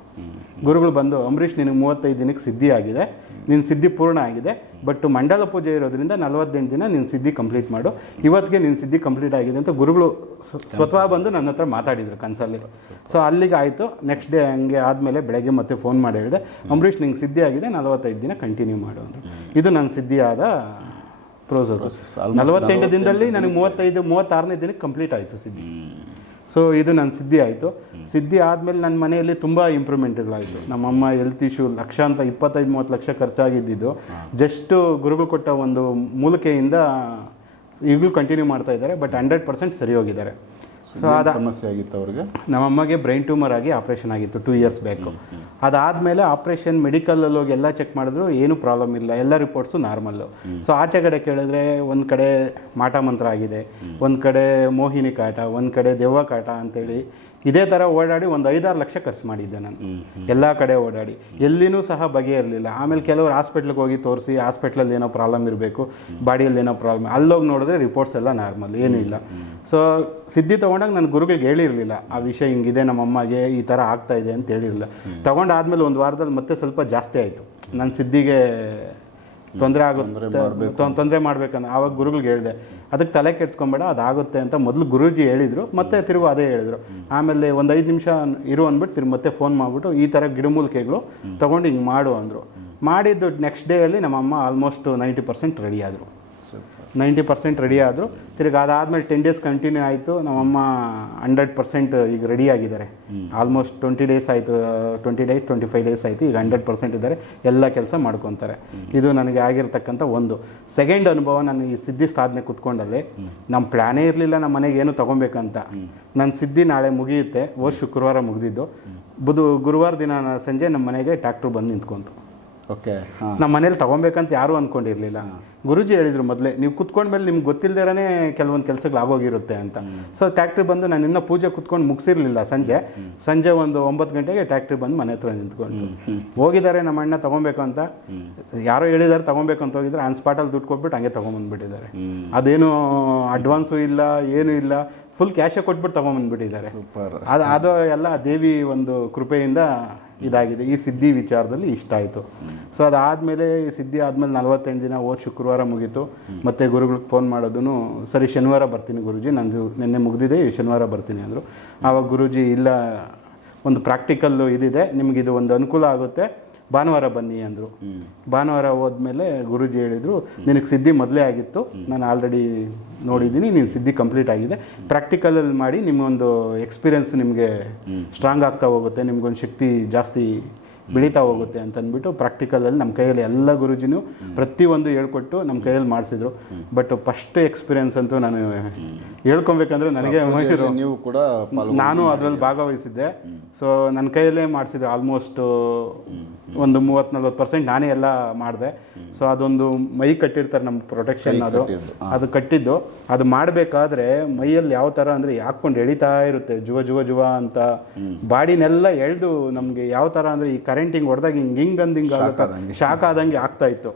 ಗುರುಗಳು ಬಂದು, ಅಂಬರೀಷ್ ನಿನಗೆ 35 ದಿನಕ್ಕೆ ಸಿದ್ಧಿ ಆಗಿದೆ, ನಿನ್ನ ಸಿದ್ಧಿ ಪೂರ್ಣ ಆಗಿದೆ, ಬಟ್ ಮಂಡಲ ಪೂಜೆ ಇರೋದ್ರಿಂದ 48 ದಿನ ನಿನ್ನ ಸಿದ್ಧಿ ಕಂಪ್ಲೀಟ್ ಮಾಡು, ಇವತ್ತಿಗೆ ನಿನ್ನ ಸಿದ್ಧಿ ಕಂಪ್ಲೀಟ್ ಆಗಿದೆ ಅಂತ ಗುರುಗಳು ಸ್ವತಃ ಬಂದು ನನ್ನ ಹತ್ರ ಮಾತಾಡಿದರು ಕನಸಲ್ಲಿ. ಸೊ ಅಲ್ಲಿಗೆ ಆಯಿತು. ನೆಕ್ಸ್ಟ್ ಡೇ ಹಂಗೆ ಆದಮೇಲೆ ಬೆಳಗ್ಗೆ ಮತ್ತೆ ಫೋನ್ ಮಾಡಿ ಹೇಳಿದೆ, ಅಂಬರೀಷ್ ನಿಂಗೆ ಸಿದ್ಧಿ ಆಗಿದೆ, 45 ದಿನ ಕಂಟಿನ್ಯೂ ಮಾಡು ಅಂದರು. ಇದು ನನ್ನ ಸಿದ್ಧಿ ಆದ ಪ್ರೋಸೆಸ್. 48 ದಿನದಲ್ಲಿ ನನಗೆ 36ನೇ ದಿನಕ್ಕೆ ಕಂಪ್ಲೀಟ್ ಆಯಿತು ಸಿದ್ಧಿ. ಸೊ ಇದು ನನ್ನ ಸಿದ್ಧಿ ಆಯಿತು. ಸಿದ್ಧಿ ಆದಮೇಲೆ ನನ್ನ ಮನೆಯಲ್ಲಿ ತುಂಬ ಇಂಪ್ರೂವ್ಮೆಂಟ್ಗಳಾಯಿತು. ನಮ್ಮಮ್ಮ ಹೆಲ್ತ್ ಇಶ್ಯೂ ಲಕ್ಷ ಅಂತ 25-30 ಲಕ್ಷ ಖರ್ಚಾಗಿದ್ದು ಜಸ್ಟ್ ಗುರುಗಳು ಕೊಟ್ಟ ಒಂದು ಮೂಲಿಕೆಯಿಂದ ಈಗಲೂ ಕಂಟಿನ್ಯೂ ಮಾಡ್ತಾ ಇದ್ದಾರೆ, ಬಟ್ 100% ಸರಿ ಹೋಗಿದ್ದಾರೆ. ಸೊ ಅದು ಸಮಸ್ಯೆ ಆಗಿತ್ತು ಅವ್ರಿಗೆ. ನಮ್ಮಮ್ಮಗೆ ಬ್ರೈನ್ ಟ್ಯೂಮರ್ ಆಗಿ ಆಪ್ರೇಷನ್ ಆಗಿತ್ತು 2 ಇಯರ್ಸ್ ಬ್ಯಾಕು. ಅದಾದಮೇಲೆ ಆಪ್ರೇಷನ್ ಮೆಡಿಕಲಲ್ಲಿ ಹೋಗಿ ಎಲ್ಲ ಚೆಕ್ ಮಾಡಿದ್ರು, ಏನೂ ಪ್ರಾಬ್ಲಮ್ ಇಲ್ಲ, ಎಲ್ಲ ರಿಪೋರ್ಟ್ಸು ನಾರ್ಮಲ್ಲು. ಸೊ ಆಚೆ ಕಡೆ ಕೇಳಿದ್ರೆ ಒಂದು ಕಡೆ ಮಾಟ ಮಂತ್ರ ಆಗಿದೆ, ಒಂದು ಕಡೆ ಮೋಹಿನಿ ಕಾಟ, ಒಂದು ಕಡೆ ದೆವ್ವ ಕಾಟ ಅಂತೇಳಿ ಇದೇ ಥರ ಓಡಾಡಿ ಒಂದು 5-6 ಲಕ್ಷ ಖರ್ಚು ಮಾಡಿದ್ದೆ ನಾನು, ಎಲ್ಲ ಕಡೆ ಓಡಾಡಿ ಎಲ್ಲಿನೂ ಸಹ ಬಗೆಯಿರಲಿಲ್ಲ. ಆಮೇಲೆ ಕೆಲವರು ಹಾಸ್ಪಿಟ್ಲಿಗೆ ಹೋಗಿ ತೋರಿಸಿ, ಹಾಸ್ಪಿಟ್ಲಲ್ಲಿ ಏನೋ ಪ್ರಾಬ್ಲಮ್ ಇರಬೇಕು, ಬಾಡಿಯಲ್ಲಿ ಏನೋ ಪ್ರಾಬ್ಲಮ್, ಅಲ್ಲೋಗಿ ನೋಡಿದ್ರೆ ರಿಪೋರ್ಟ್ಸ್ ಎಲ್ಲ ನಾರ್ಮಲ್, ಏನೂ ಇಲ್ಲ. ಸೊ ಸಿದ್ಧಿ ತೊಗೊಂಡಾಗ ನನ್ನ ಗುರುಗಳಿಗೆ ಹೇಳಿರಲಿಲ್ಲ ಆ ವಿಷಯ ಹಿಂಗಿದೆ, ನಮ್ಮಮ್ಮಗೆ ಈ ಥರ ಆಗ್ತಾ ಇದೆ ಅಂತ ಹೇಳಿರಲಿಲ್ಲ. ತೊಗೊಂಡಾದ್ಮೇಲೆ ಒಂದು ವಾರದಲ್ಲಿ ಮತ್ತೆ ಸ್ವಲ್ಪ ಜಾಸ್ತಿ ಆಯಿತು, ನನ್ನ ಸಿದ್ಧಿಗೆ ತೊಂದರೆ ತೊಂದರೆ ಮಾಡ್ಬೇಕಂದ್ರೆ ಆವಾಗ ಗುರುಗಳಿಗೆ ಹೇಳಿದೆ, ಅದಕ್ಕೆ ತಲೆ ಕೆಡ್ಸ್ಕೊಂಬೇಡ, ಅದಾಗುತ್ತೆ ಅಂತ ಮೊದಲು ಗುರೂಜಿ ಹೇಳಿದರು, ಮತ್ತೆ ತಿರುಗು ಅದೇ ಹೇಳಿದರು. ಆಮೇಲೆ ಒಂದು 5 ನಿಮಿಷ ಇರು ಅಂದ್ಬಿಟ್ಟು ತಿರುಗಿ ಮತ್ತೆ ಫೋನ್ ಮಾಡಿಬಿಟ್ಟು ಈ ಥರ ಗಿಡಮೂಲಿಕೆಗಳು ತೊಗೊಂಡು ಹಿಂಗೆ ಮಾಡು ಅಂದರು. ಮಾಡಿದ್ದು ನೆಕ್ಸ್ಟ್ ಡೇಯಲ್ಲಿ ನಮ್ಮಮ್ಮ ಆಲ್ಮೋಸ್ಟ್ 90% ರೆಡಿ ಆದರು. 90% ರೆಡಿ ಆದರು. ತಿರುಗಿ ಅದಾದಮೇಲೆ 10 ಡೇಸ್ ಕಂಟಿನ್ಯೂ ಆಯಿತು. ನಮ್ಮಮ್ಮ 100% ಈಗ ರೆಡಿ ಆಗಿದ್ದಾರೆ. ಆಲ್ಮೋಸ್ಟ್ 20 ಡೇಸ್ ಆಯಿತು, 20 ಡೇಸ್ 25 ಡೇಸ್ ಆಯಿತು, ಈಗ 100% ಇದ್ದಾರೆ, ಎಲ್ಲ ಕೆಲಸ ಮಾಡ್ಕೊತಾರೆ. ಇದು ನನಗೆ ಆಗಿರ್ತಕ್ಕಂಥ ಒಂದು ಸೆಕೆಂಡ್ ಅನುಭವ. ನಾನು ಈ ಸಿದ್ಧಿ ಸಾಧನೆ ಕೂತ್ಕೊಂಡಲ್ಲಿ ನಮ್ಮ ಪ್ಲ್ಯಾನೇ ಇರಲಿಲ್ಲ ನಮ್ಮ ಮನೆಗೆ ಏನು ತೊಗೊಬೇಕಂತ. ನನ್ನ ಸಿದ್ಧಿ ನಾಳೆ ಮುಗಿಯುತ್ತೆ, ಶುಕ್ರವಾರ ಮುಗಿದಿದ್ದು, ಗುರುವಾರ ದಿನ ಸಂಜೆ ನಮ್ಮ ಮನೆಗೆ ಟ್ಯಾಕ್ಟ್ರು ಬಂದು ನಿಂತ್ಕೊಂತು. ಓಕೆ, ನಮ್ಮ ಮನೇಲಿ ತೊಗೊಬೇಕಂತ ಯಾರೂ ಅಂದ್ಕೊಂಡಿರಲಿಲ್ಲ. ಗುರುಜಿ ಹೇಳಿದರು ಮೊದಲೇ, ನೀವು ಕುತ್ಕೊಂಡ್ಮೇಲೆ ನಿಮ್ಗೆ ಗೊತ್ತಿಲ್ಲದೇ ಕೆಲವೊಂದು ಕೆಲಸಗಳು ಆಗೋಗಿರುತ್ತೆ ಅಂತ. ಸೊ ಟ್ಯಾಕ್ಟ್ರಿ ಬಂದು ನಾನು ಇನ್ನೂ ಪೂಜೆ ಕುತ್ಕೊಂಡು ಮುಗಿಸಿರಲಿಲ್ಲ. ಸಂಜೆ ಒಂದು 9 ಗಂಟೆಗೆ ಟ್ಯಾಕ್ಟ್ರಿ ಬಂದು ಮನೆ ಹತ್ರ ನಿಂತ್ಕೊಂಡು ಹೋಗಿದ್ದಾರೆ. ನಮ್ಮ ಅಣ್ಣ ತೊಗೊಬೇಕು ಅಂತ ಯಾರೋ ಹೇಳಿದ್ದಾರೆ, ತೊಗೊಬೇಕು ಅಂತ ಹೋಗಿದ್ದಾರೆ. ಆನ್ ಸ್ಪಾಟಲ್ಲಿ ದುಡ್ಡು ಕೊಟ್ಬಿಟ್ಟು ಹಂಗೆ ತೊಗೊಂಬಂದ್ಬಿಟ್ಟಿದ್ದಾರೆ. ಅದೇನು ಅಡ್ವಾನ್ಸು ಇಲ್ಲ, ಏನೂ ಇಲ್ಲ, ಫುಲ್ ಕ್ಯಾಶೇ ಕೊಟ್ಬಿಟ್ಟು ತೊಗೊಂಬಂದ್ಬಿಟ್ಟಿದ್ದಾರೆ. ಅದು ಎಲ್ಲ ದೇವಿ ಒಂದು ಕೃಪೆಯಿಂದ ಇದಾಗಿದೆ. ಈ ಸಿದ್ಧಿ ವಿಚಾರದಲ್ಲಿ ಇಷ್ಟ ಆಯಿತು. ಸೊ ಅದಾದಮೇಲೆ ಸಿದ್ಧಿ ಆದಮೇಲೆ 48 ದಿನ ಶುಕ್ರವಾರ ಮುಗೀತು. ಮತ್ತು ಗುರುಗಳಿಗೆ ಫೋನ್ ಮಾಡೋದು, ಸರಿ ಶನಿವಾರ ಬರ್ತೀನಿ ಗುರುಜಿ, ನಂದು ನಿನ್ನೆ ಮುಗಿದಿದೆ, ಶನಿವಾರ ಬರ್ತೀನಿ ಅಂದರು. ಆವಾಗ ಗುರುಜಿ, ಇಲ್ಲ ಒಂದು ಪ್ರಾಕ್ಟಿಕಲ್ಲು ಇದಿದೆ, ನಿಮಗಿದು ಒಂದು ಅನುಕೂಲ ಆಗುತ್ತೆ, ಭಾನುವಾರ ಬನ್ನಿ ಅಂದರು. ಭಾನುವಾರ ಹೋದ್ಮೇಲೆ ಗುರುಜಿ ಹೇಳಿದರು, ನಿನಗೆ ಸಿದ್ಧಿ ಮೊದಲೇ ಆಗಿತ್ತು, ನಾನು ಆಲ್ರೆಡಿ ನೋಡಿದ್ದೀನಿ, ನೀನು ಸಿದ್ಧಿ ಕಂಪ್ಲೀಟ್ ಆಗಿದೆ, ಪ್ರಾಕ್ಟಿಕಲಲ್ಲಿ ಮಾಡಿ ನಿಮಗೊಂದು ಎಕ್ಸ್ಪೀರಿಯೆನ್ಸ್ ನಿಮಗೆ ಸ್ಟ್ರಾಂಗ್ ಆಗ್ತಾ ಹೋಗುತ್ತೆ, ನಿಮ್ಗೊಂದು ಶಕ್ತಿ ಜಾಸ್ತಿ ಬೆಳೀತಾ ಹೋಗುತ್ತೆ ಅಂತ ಅಂದ್ಬಿಟ್ಟು ಪ್ರಾಕ್ಟಿಕಲಲ್ಲಿ ನಮ್ಮ ಕೈಯಲ್ಲಿ ಎಲ್ಲ ಗುರುಜಿನೂ ಪ್ರತಿಯೊಂದು ಹೇಳ್ಕೊಟ್ಟು ನಮ್ಮ ಕೈಯಲ್ಲಿ ಮಾಡಿಸಿದ್ರು. ಬಟ್ ಫಸ್ಟ್ ಎಕ್ಸ್ಪೀರಿಯೆನ್ಸ್ ಅಂತೂ ನಾನು ಹೇಳ್ಕೊಬೇಕಂದ್ರೆ ನನಗೆ ನೀವು ಕೂಡ ನಾನು ಅದರಲ್ಲಿ ಭಾಗವಹಿಸಿದ್ದೆ. ಸೊ ನನ್ನ ಕೈಯಲ್ಲೇ ಮಾಡಿಸಿದ್ರು. ಆಲ್ಮೋಸ್ಟ್ ಒಂದು 30-40% ನಾನೇ ಎಲ್ಲ ಮಾಡಿದೆ. ಸೊ ಅದೊಂದು ಮೈ ಕಟ್ಟಿರ್ತಾರೆ ನಮ್ಮ ಪ್ರೊಟೆಕ್ಷನ್, ಅದು ಕಟ್ಟಿದ್ದು. ಅದು ಮಾಡಬೇಕಾದ್ರೆ ಮೈಯಲ್ಲಿ ಯಾವ ಥರ ಅಂದರೆ ಹಾಕ್ಕೊಂಡು ಎಳಿತಾ ಇರುತ್ತೆ, ಜುವ ಅಂತ ಬಾಡಿನೆಲ್ಲ ಎಳೆದು ನಮಗೆ ಯಾವ ಥರ ಅಂದರೆ ಈ ಕರೆಂಟಿಂಗ್ ಹೊಡೆದಾಗ ಹಿಂಗೆ ಶಾಕ್ ಆದಂಗೆ ಆಗ್ತಾ ಇತ್ತು.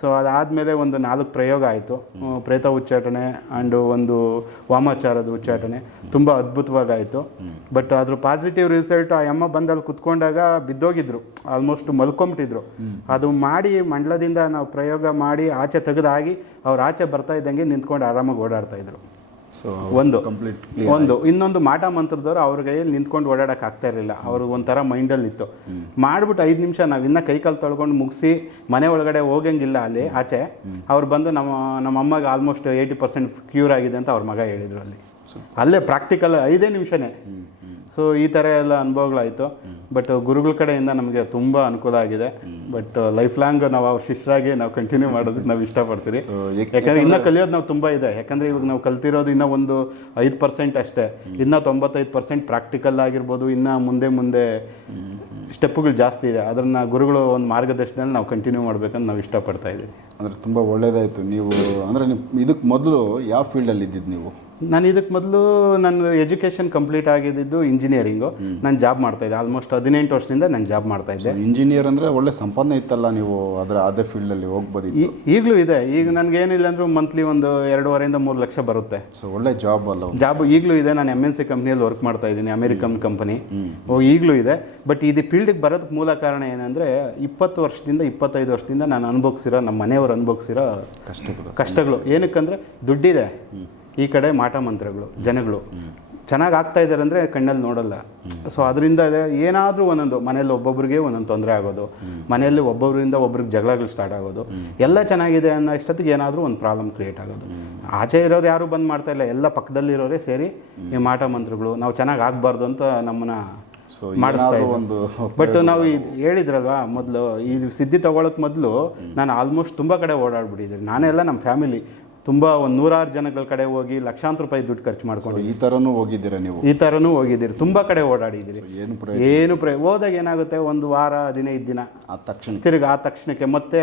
ಸೊ ಅದಾದಮೇಲೆ ಒಂದು 4 ಪ್ರಯೋಗ ಆಯಿತು. ಪ್ರೇತ ಉಚ್ಚಾಟನೆ ಆ್ಯಂಡ್ ಒಂದು ವಾಮಾಚಾರದ ಉಚ್ಚಾಟನೆ ತುಂಬ ಅದ್ಭುತವಾಗಾಯಿತು. ಬಟ್ ಅದ್ರ ಪಾಸಿಟಿವ್ ರಿಸಲ್ಟ್ ಆ ಅಮ್ಮ ಬಂದಲ್ಲಿ ಕುತ್ಕೊಂಡಾಗ ಬಿದ್ದೋಗಿದ್ರು, ಆಲ್ಮೋಸ್ಟ್ ಮಲ್ಕೊಂಬಿಟ್ಟಿದ್ರು. ಅದು ಮಾಡಿ ಮಂಡಲದಿಂದ ನಾವು ಪ್ರಯೋಗ ಮಾಡಿ ಆಚೆ ತೆಗೆದಾಗಿ ಅವ್ರು ಆಚೆ ಬರ್ತಾ ಇದ್ದಂಗೆ ನಿಂತ್ಕೊಂಡು ಆರಾಮಾಗಿ ಓಡಾಡ್ತಾಯಿದ್ರು. ಸೊ ಒಂದು ಇನ್ನೊಂದು ಮಾಟ ಮಂತ್ರದವರು ಅವ್ರ ಕೈಯಲ್ಲಿ ನಿಂತ್ಕೊಂಡು ಓಡಾಡಕ್ಕೆ ಆಗ್ತಾ ಇರಲಿಲ್ಲ. ಅವರು ಒಂಥರ ಮೈಂಡಲ್ಲಿ ಇತ್ತು. ಮಾಡಿಬಿಟ್ಟು 5 ನಿಮಿಷ ನಾವು ಇನ್ನೂ ಕೈಕಾಲು ತೊಳ್ಕೊಂಡು ಮುಗಿಸಿ ಮನೆ ಒಳಗಡೆ ಹೋಗಂಗಿಲ್ಲ ಅಲ್ಲಿ ಆಚೆ. ಅವ್ರು ಬಂದು ನಮ್ಮ ಅಮ್ಮಗೆ ಆಲ್ಮೋಸ್ಟ್ 80% ಕ್ಯೂರ್ ಆಗಿದೆ ಅಂತ ಅವ್ರ ಮಗ ಹೇಳಿದರು. ಅಲ್ಲೇ ಪ್ರಾಕ್ಟಿಕಲ್ 5 ನಿಮಿಷನೇ. ಸೊ ಈ ಥರ ಎಲ್ಲ ಅನುಭವಗಳಾಯಿತು. ಬಟ್ ಗುರುಗಳ ಕಡೆಯಿಂದ ನಮಗೆ ತುಂಬ ಅನುಕೂಲ ಆಗಿದೆ. ಬಟ್ ಲೈಫ್ ಲಾಂಗ್ ನಾವು ಅವ್ರ ಶಿಷ್ಯರಾಗಿ ನಾವು ಕಂಟಿನ್ಯೂ ಮಾಡೋದಕ್ಕೆ ನಾವು ಇಷ್ಟಪಡ್ತೀವಿ. ಯಾಕಂದರೆ ಇನ್ನೂ ಕಲಿಯೋದು ನಾವು ತುಂಬ ಇದೆ. ಯಾಕಂದರೆ ಇವಾಗ ನಾವು ಕಲ್ತಿರೋದು ಇನ್ನೂ ಒಂದು 5% ಅಷ್ಟೇ. ಇನ್ನೂ 95% ಪ್ರಾಕ್ಟಿಕಲ್ ಆಗಿರ್ಬೋದು. ಇನ್ನೂ ಮುಂದೆ ಸ್ಟೆಪ್ಪುಗಳು ಜಾಸ್ತಿ ಇದೆ. ಅದನ್ನು ಗುರುಗಳು ಒಂದು ಮಾರ್ಗದರ್ಶನದಲ್ಲಿ ನಾವು ಕಂಟಿನ್ಯೂ ಮಾಡಬೇಕಂತ ನಾವು ಇಷ್ಟಪಡ್ತಾ ಇದ್ದೀವಿ. ಅಂದರೆ ತುಂಬ ಒಳ್ಳೆಯದಾಯಿತು. ನೀವು ಅಂದರೆ ನೀವು ಇದಕ್ಕೆ ಮೊದಲು ಯಾವ ಫೀಲ್ಡಲ್ಲಿ ಇದ್ದಿದ್ದು ನೀವು? ನಾನು ಇದಕ್ಕೆ ಮೊದಲು ನನ್ನ ಎಜುಕೇಷನ್ ಕಂಪ್ಲೀಟ್ ಆಗಿದ್ದು ಇಂಜಿನಿಯರಿಂಗು. ನಾನು ಜಾಬ್ ಮಾಡ್ತಾಯಿದ್ದೆ ಆಲ್ಮೋಸ್ಟ್ 18 ವರ್ಷದಿಂದ ನಾನು ಜಾಬ್ ಮಾಡ್ತಾಯಿದ್ದೆ. ಇಂಜಿನಿಯರ್ ಅಂದರೆ ಒಳ್ಳೆ ಸಂಪಾದನೆ ಇತ್ತಲ್ಲ, ನೀವು ಅದೇ ಫೀಲ್ಡಲ್ಲಿ ಹೋಗ್ಬೋದಿತ್ತು. ಈಗಲೂ ಇದೆ. ಈಗ ನನಗೇನಿಲ್ಲ ಅಂದರೂ ಮಂತ್ಲಿ ಒಂದು 2.5 3 ಲಕ್ಷ ಬರುತ್ತೆ. ಸೊ ಒಳ್ಳೆ ಜಾಬ್ ಅಲ್ಲ? ಜಾಬ್ ಈಗಲೂ ಇದೆ. ನಾನು MNC ಕಂಪ್ನಿಯಲ್ಲಿ ವರ್ಕ್ ಮಾಡ್ತಾ ಇದ್ದೀನಿ, ಅಮೆರಿಕನ್ ಕಂಪನಿ. ಈಗಲೂ ಇದೆ. ಬಟ್ ಇದು ಫೀಲ್ಡಿಗೆ ಬರೋದಕ್ಕೆ ಮೂಲ ಕಾರಣ ಏನಂದರೆ 20 ವರ್ಷದಿಂದ 25 ವರ್ಷದಿಂದ ನಾನು ಅನುಭವಿಸಿರೋ, ನಮ್ಮ ಮನೆಯವರು ಅನುಭವಿಸಿರೋ ಕಷ್ಟಗಳು. ಏನಕ್ಕಂದರೆ ದುಡ್ಡಿದೆ, ಈ ಕಡೆ ಮಾಟ ಮಂತ್ರಗಳು, ಜನಗಳು ಚೆನ್ನಾಗಿ ಆಗ್ತಾ ಇದ್ದಾರೆ ಅಂದರೆ ಕಣ್ಣಲ್ಲಿ ನೋಡಲ್ಲ. ಸೊ ಅದರಿಂದ ಏನಾದರೂ ಒಂದೊಂದು ಮನೇಲಿ ಒಬ್ಬೊಬ್ರಿಗೆ ಒಂದೊಂದು ತೊಂದರೆ ಆಗೋದು, ಮನೆಯಲ್ಲಿ ಒಬ್ಬೊಬ್ಬರಿಂದ ಒಬ್ರಿಗೆ ಜಗಳಗಳು ಸ್ಟಾರ್ಟ್ ಆಗೋದು, ಎಲ್ಲ ಚೆನ್ನಾಗಿದೆ ಅನ್ನೋ ಇಷ್ಟೊತ್ತಿಗೆ ಏನಾದರೂ ಒಂದು ಪ್ರಾಬ್ಲಮ್ ಕ್ರಿಯೇಟ್ ಆಗೋದು. ಆಚೆ ಇರೋರು ಯಾರೂ ಬಂದ್ ಮಾಡ್ತಾ ಇಲ್ಲ, ಎಲ್ಲ ಪಕ್ಕದಲ್ಲಿರೋರೇ ಸೇರಿ ಈ ಮಾಟ ಮಂತ್ರಗಳು ನಾವು ಚೆನ್ನಾಗಿ ಆಗಬಾರ್ದು ಅಂತ ನಮ್ಮನ್ನ ಮಾಡಿಸ್ತಾ ಇದ್ರು. ಬಟ್ ನಾವು ಹೇಳಿದ್ರಲ್ವಾ ಮೊದಲು, ಈ ಸಿದ್ಧಿ ತಗೊಳಕ್ಕೆ ಮೊದಲು ನಾನು ಆಲ್ಮೋಸ್ಟ್ ತುಂಬ ಕಡೆ ಓಡಾಡ್ಬಿಟ್ಟಿದ್ದೀನಿ. ನಾನೆಲ್ಲ ನಮ್ಮ ಫ್ಯಾಮಿಲಿ ತುಂಬ ಒಂದು 100 ಜನಗಳ ಕಡೆ ಹೋಗಿ ಲಕ್ಷಾಂತರ ರೂಪಾಯಿ ದುಡ್ಡು ಖರ್ಚು ಮಾಡ್ಕೊಂಡು ಈ ಥರನೂ ಹೋಗಿದ್ದೀರಾ ನೀವು? ಈ ಥರನೂ ಹೋಗಿದ್ದೀರಿ, ತುಂಬ ಕಡೆ ಓಡಾಡಿದ್ದೀರಿ. ಏನು ಹೋದಾಗ ಏನಾಗುತ್ತೆ, ಒಂದು ವಾರ 15 ದಿನ ಆ ತಕ್ಷಣಕ್ಕೆ ಮತ್ತೆ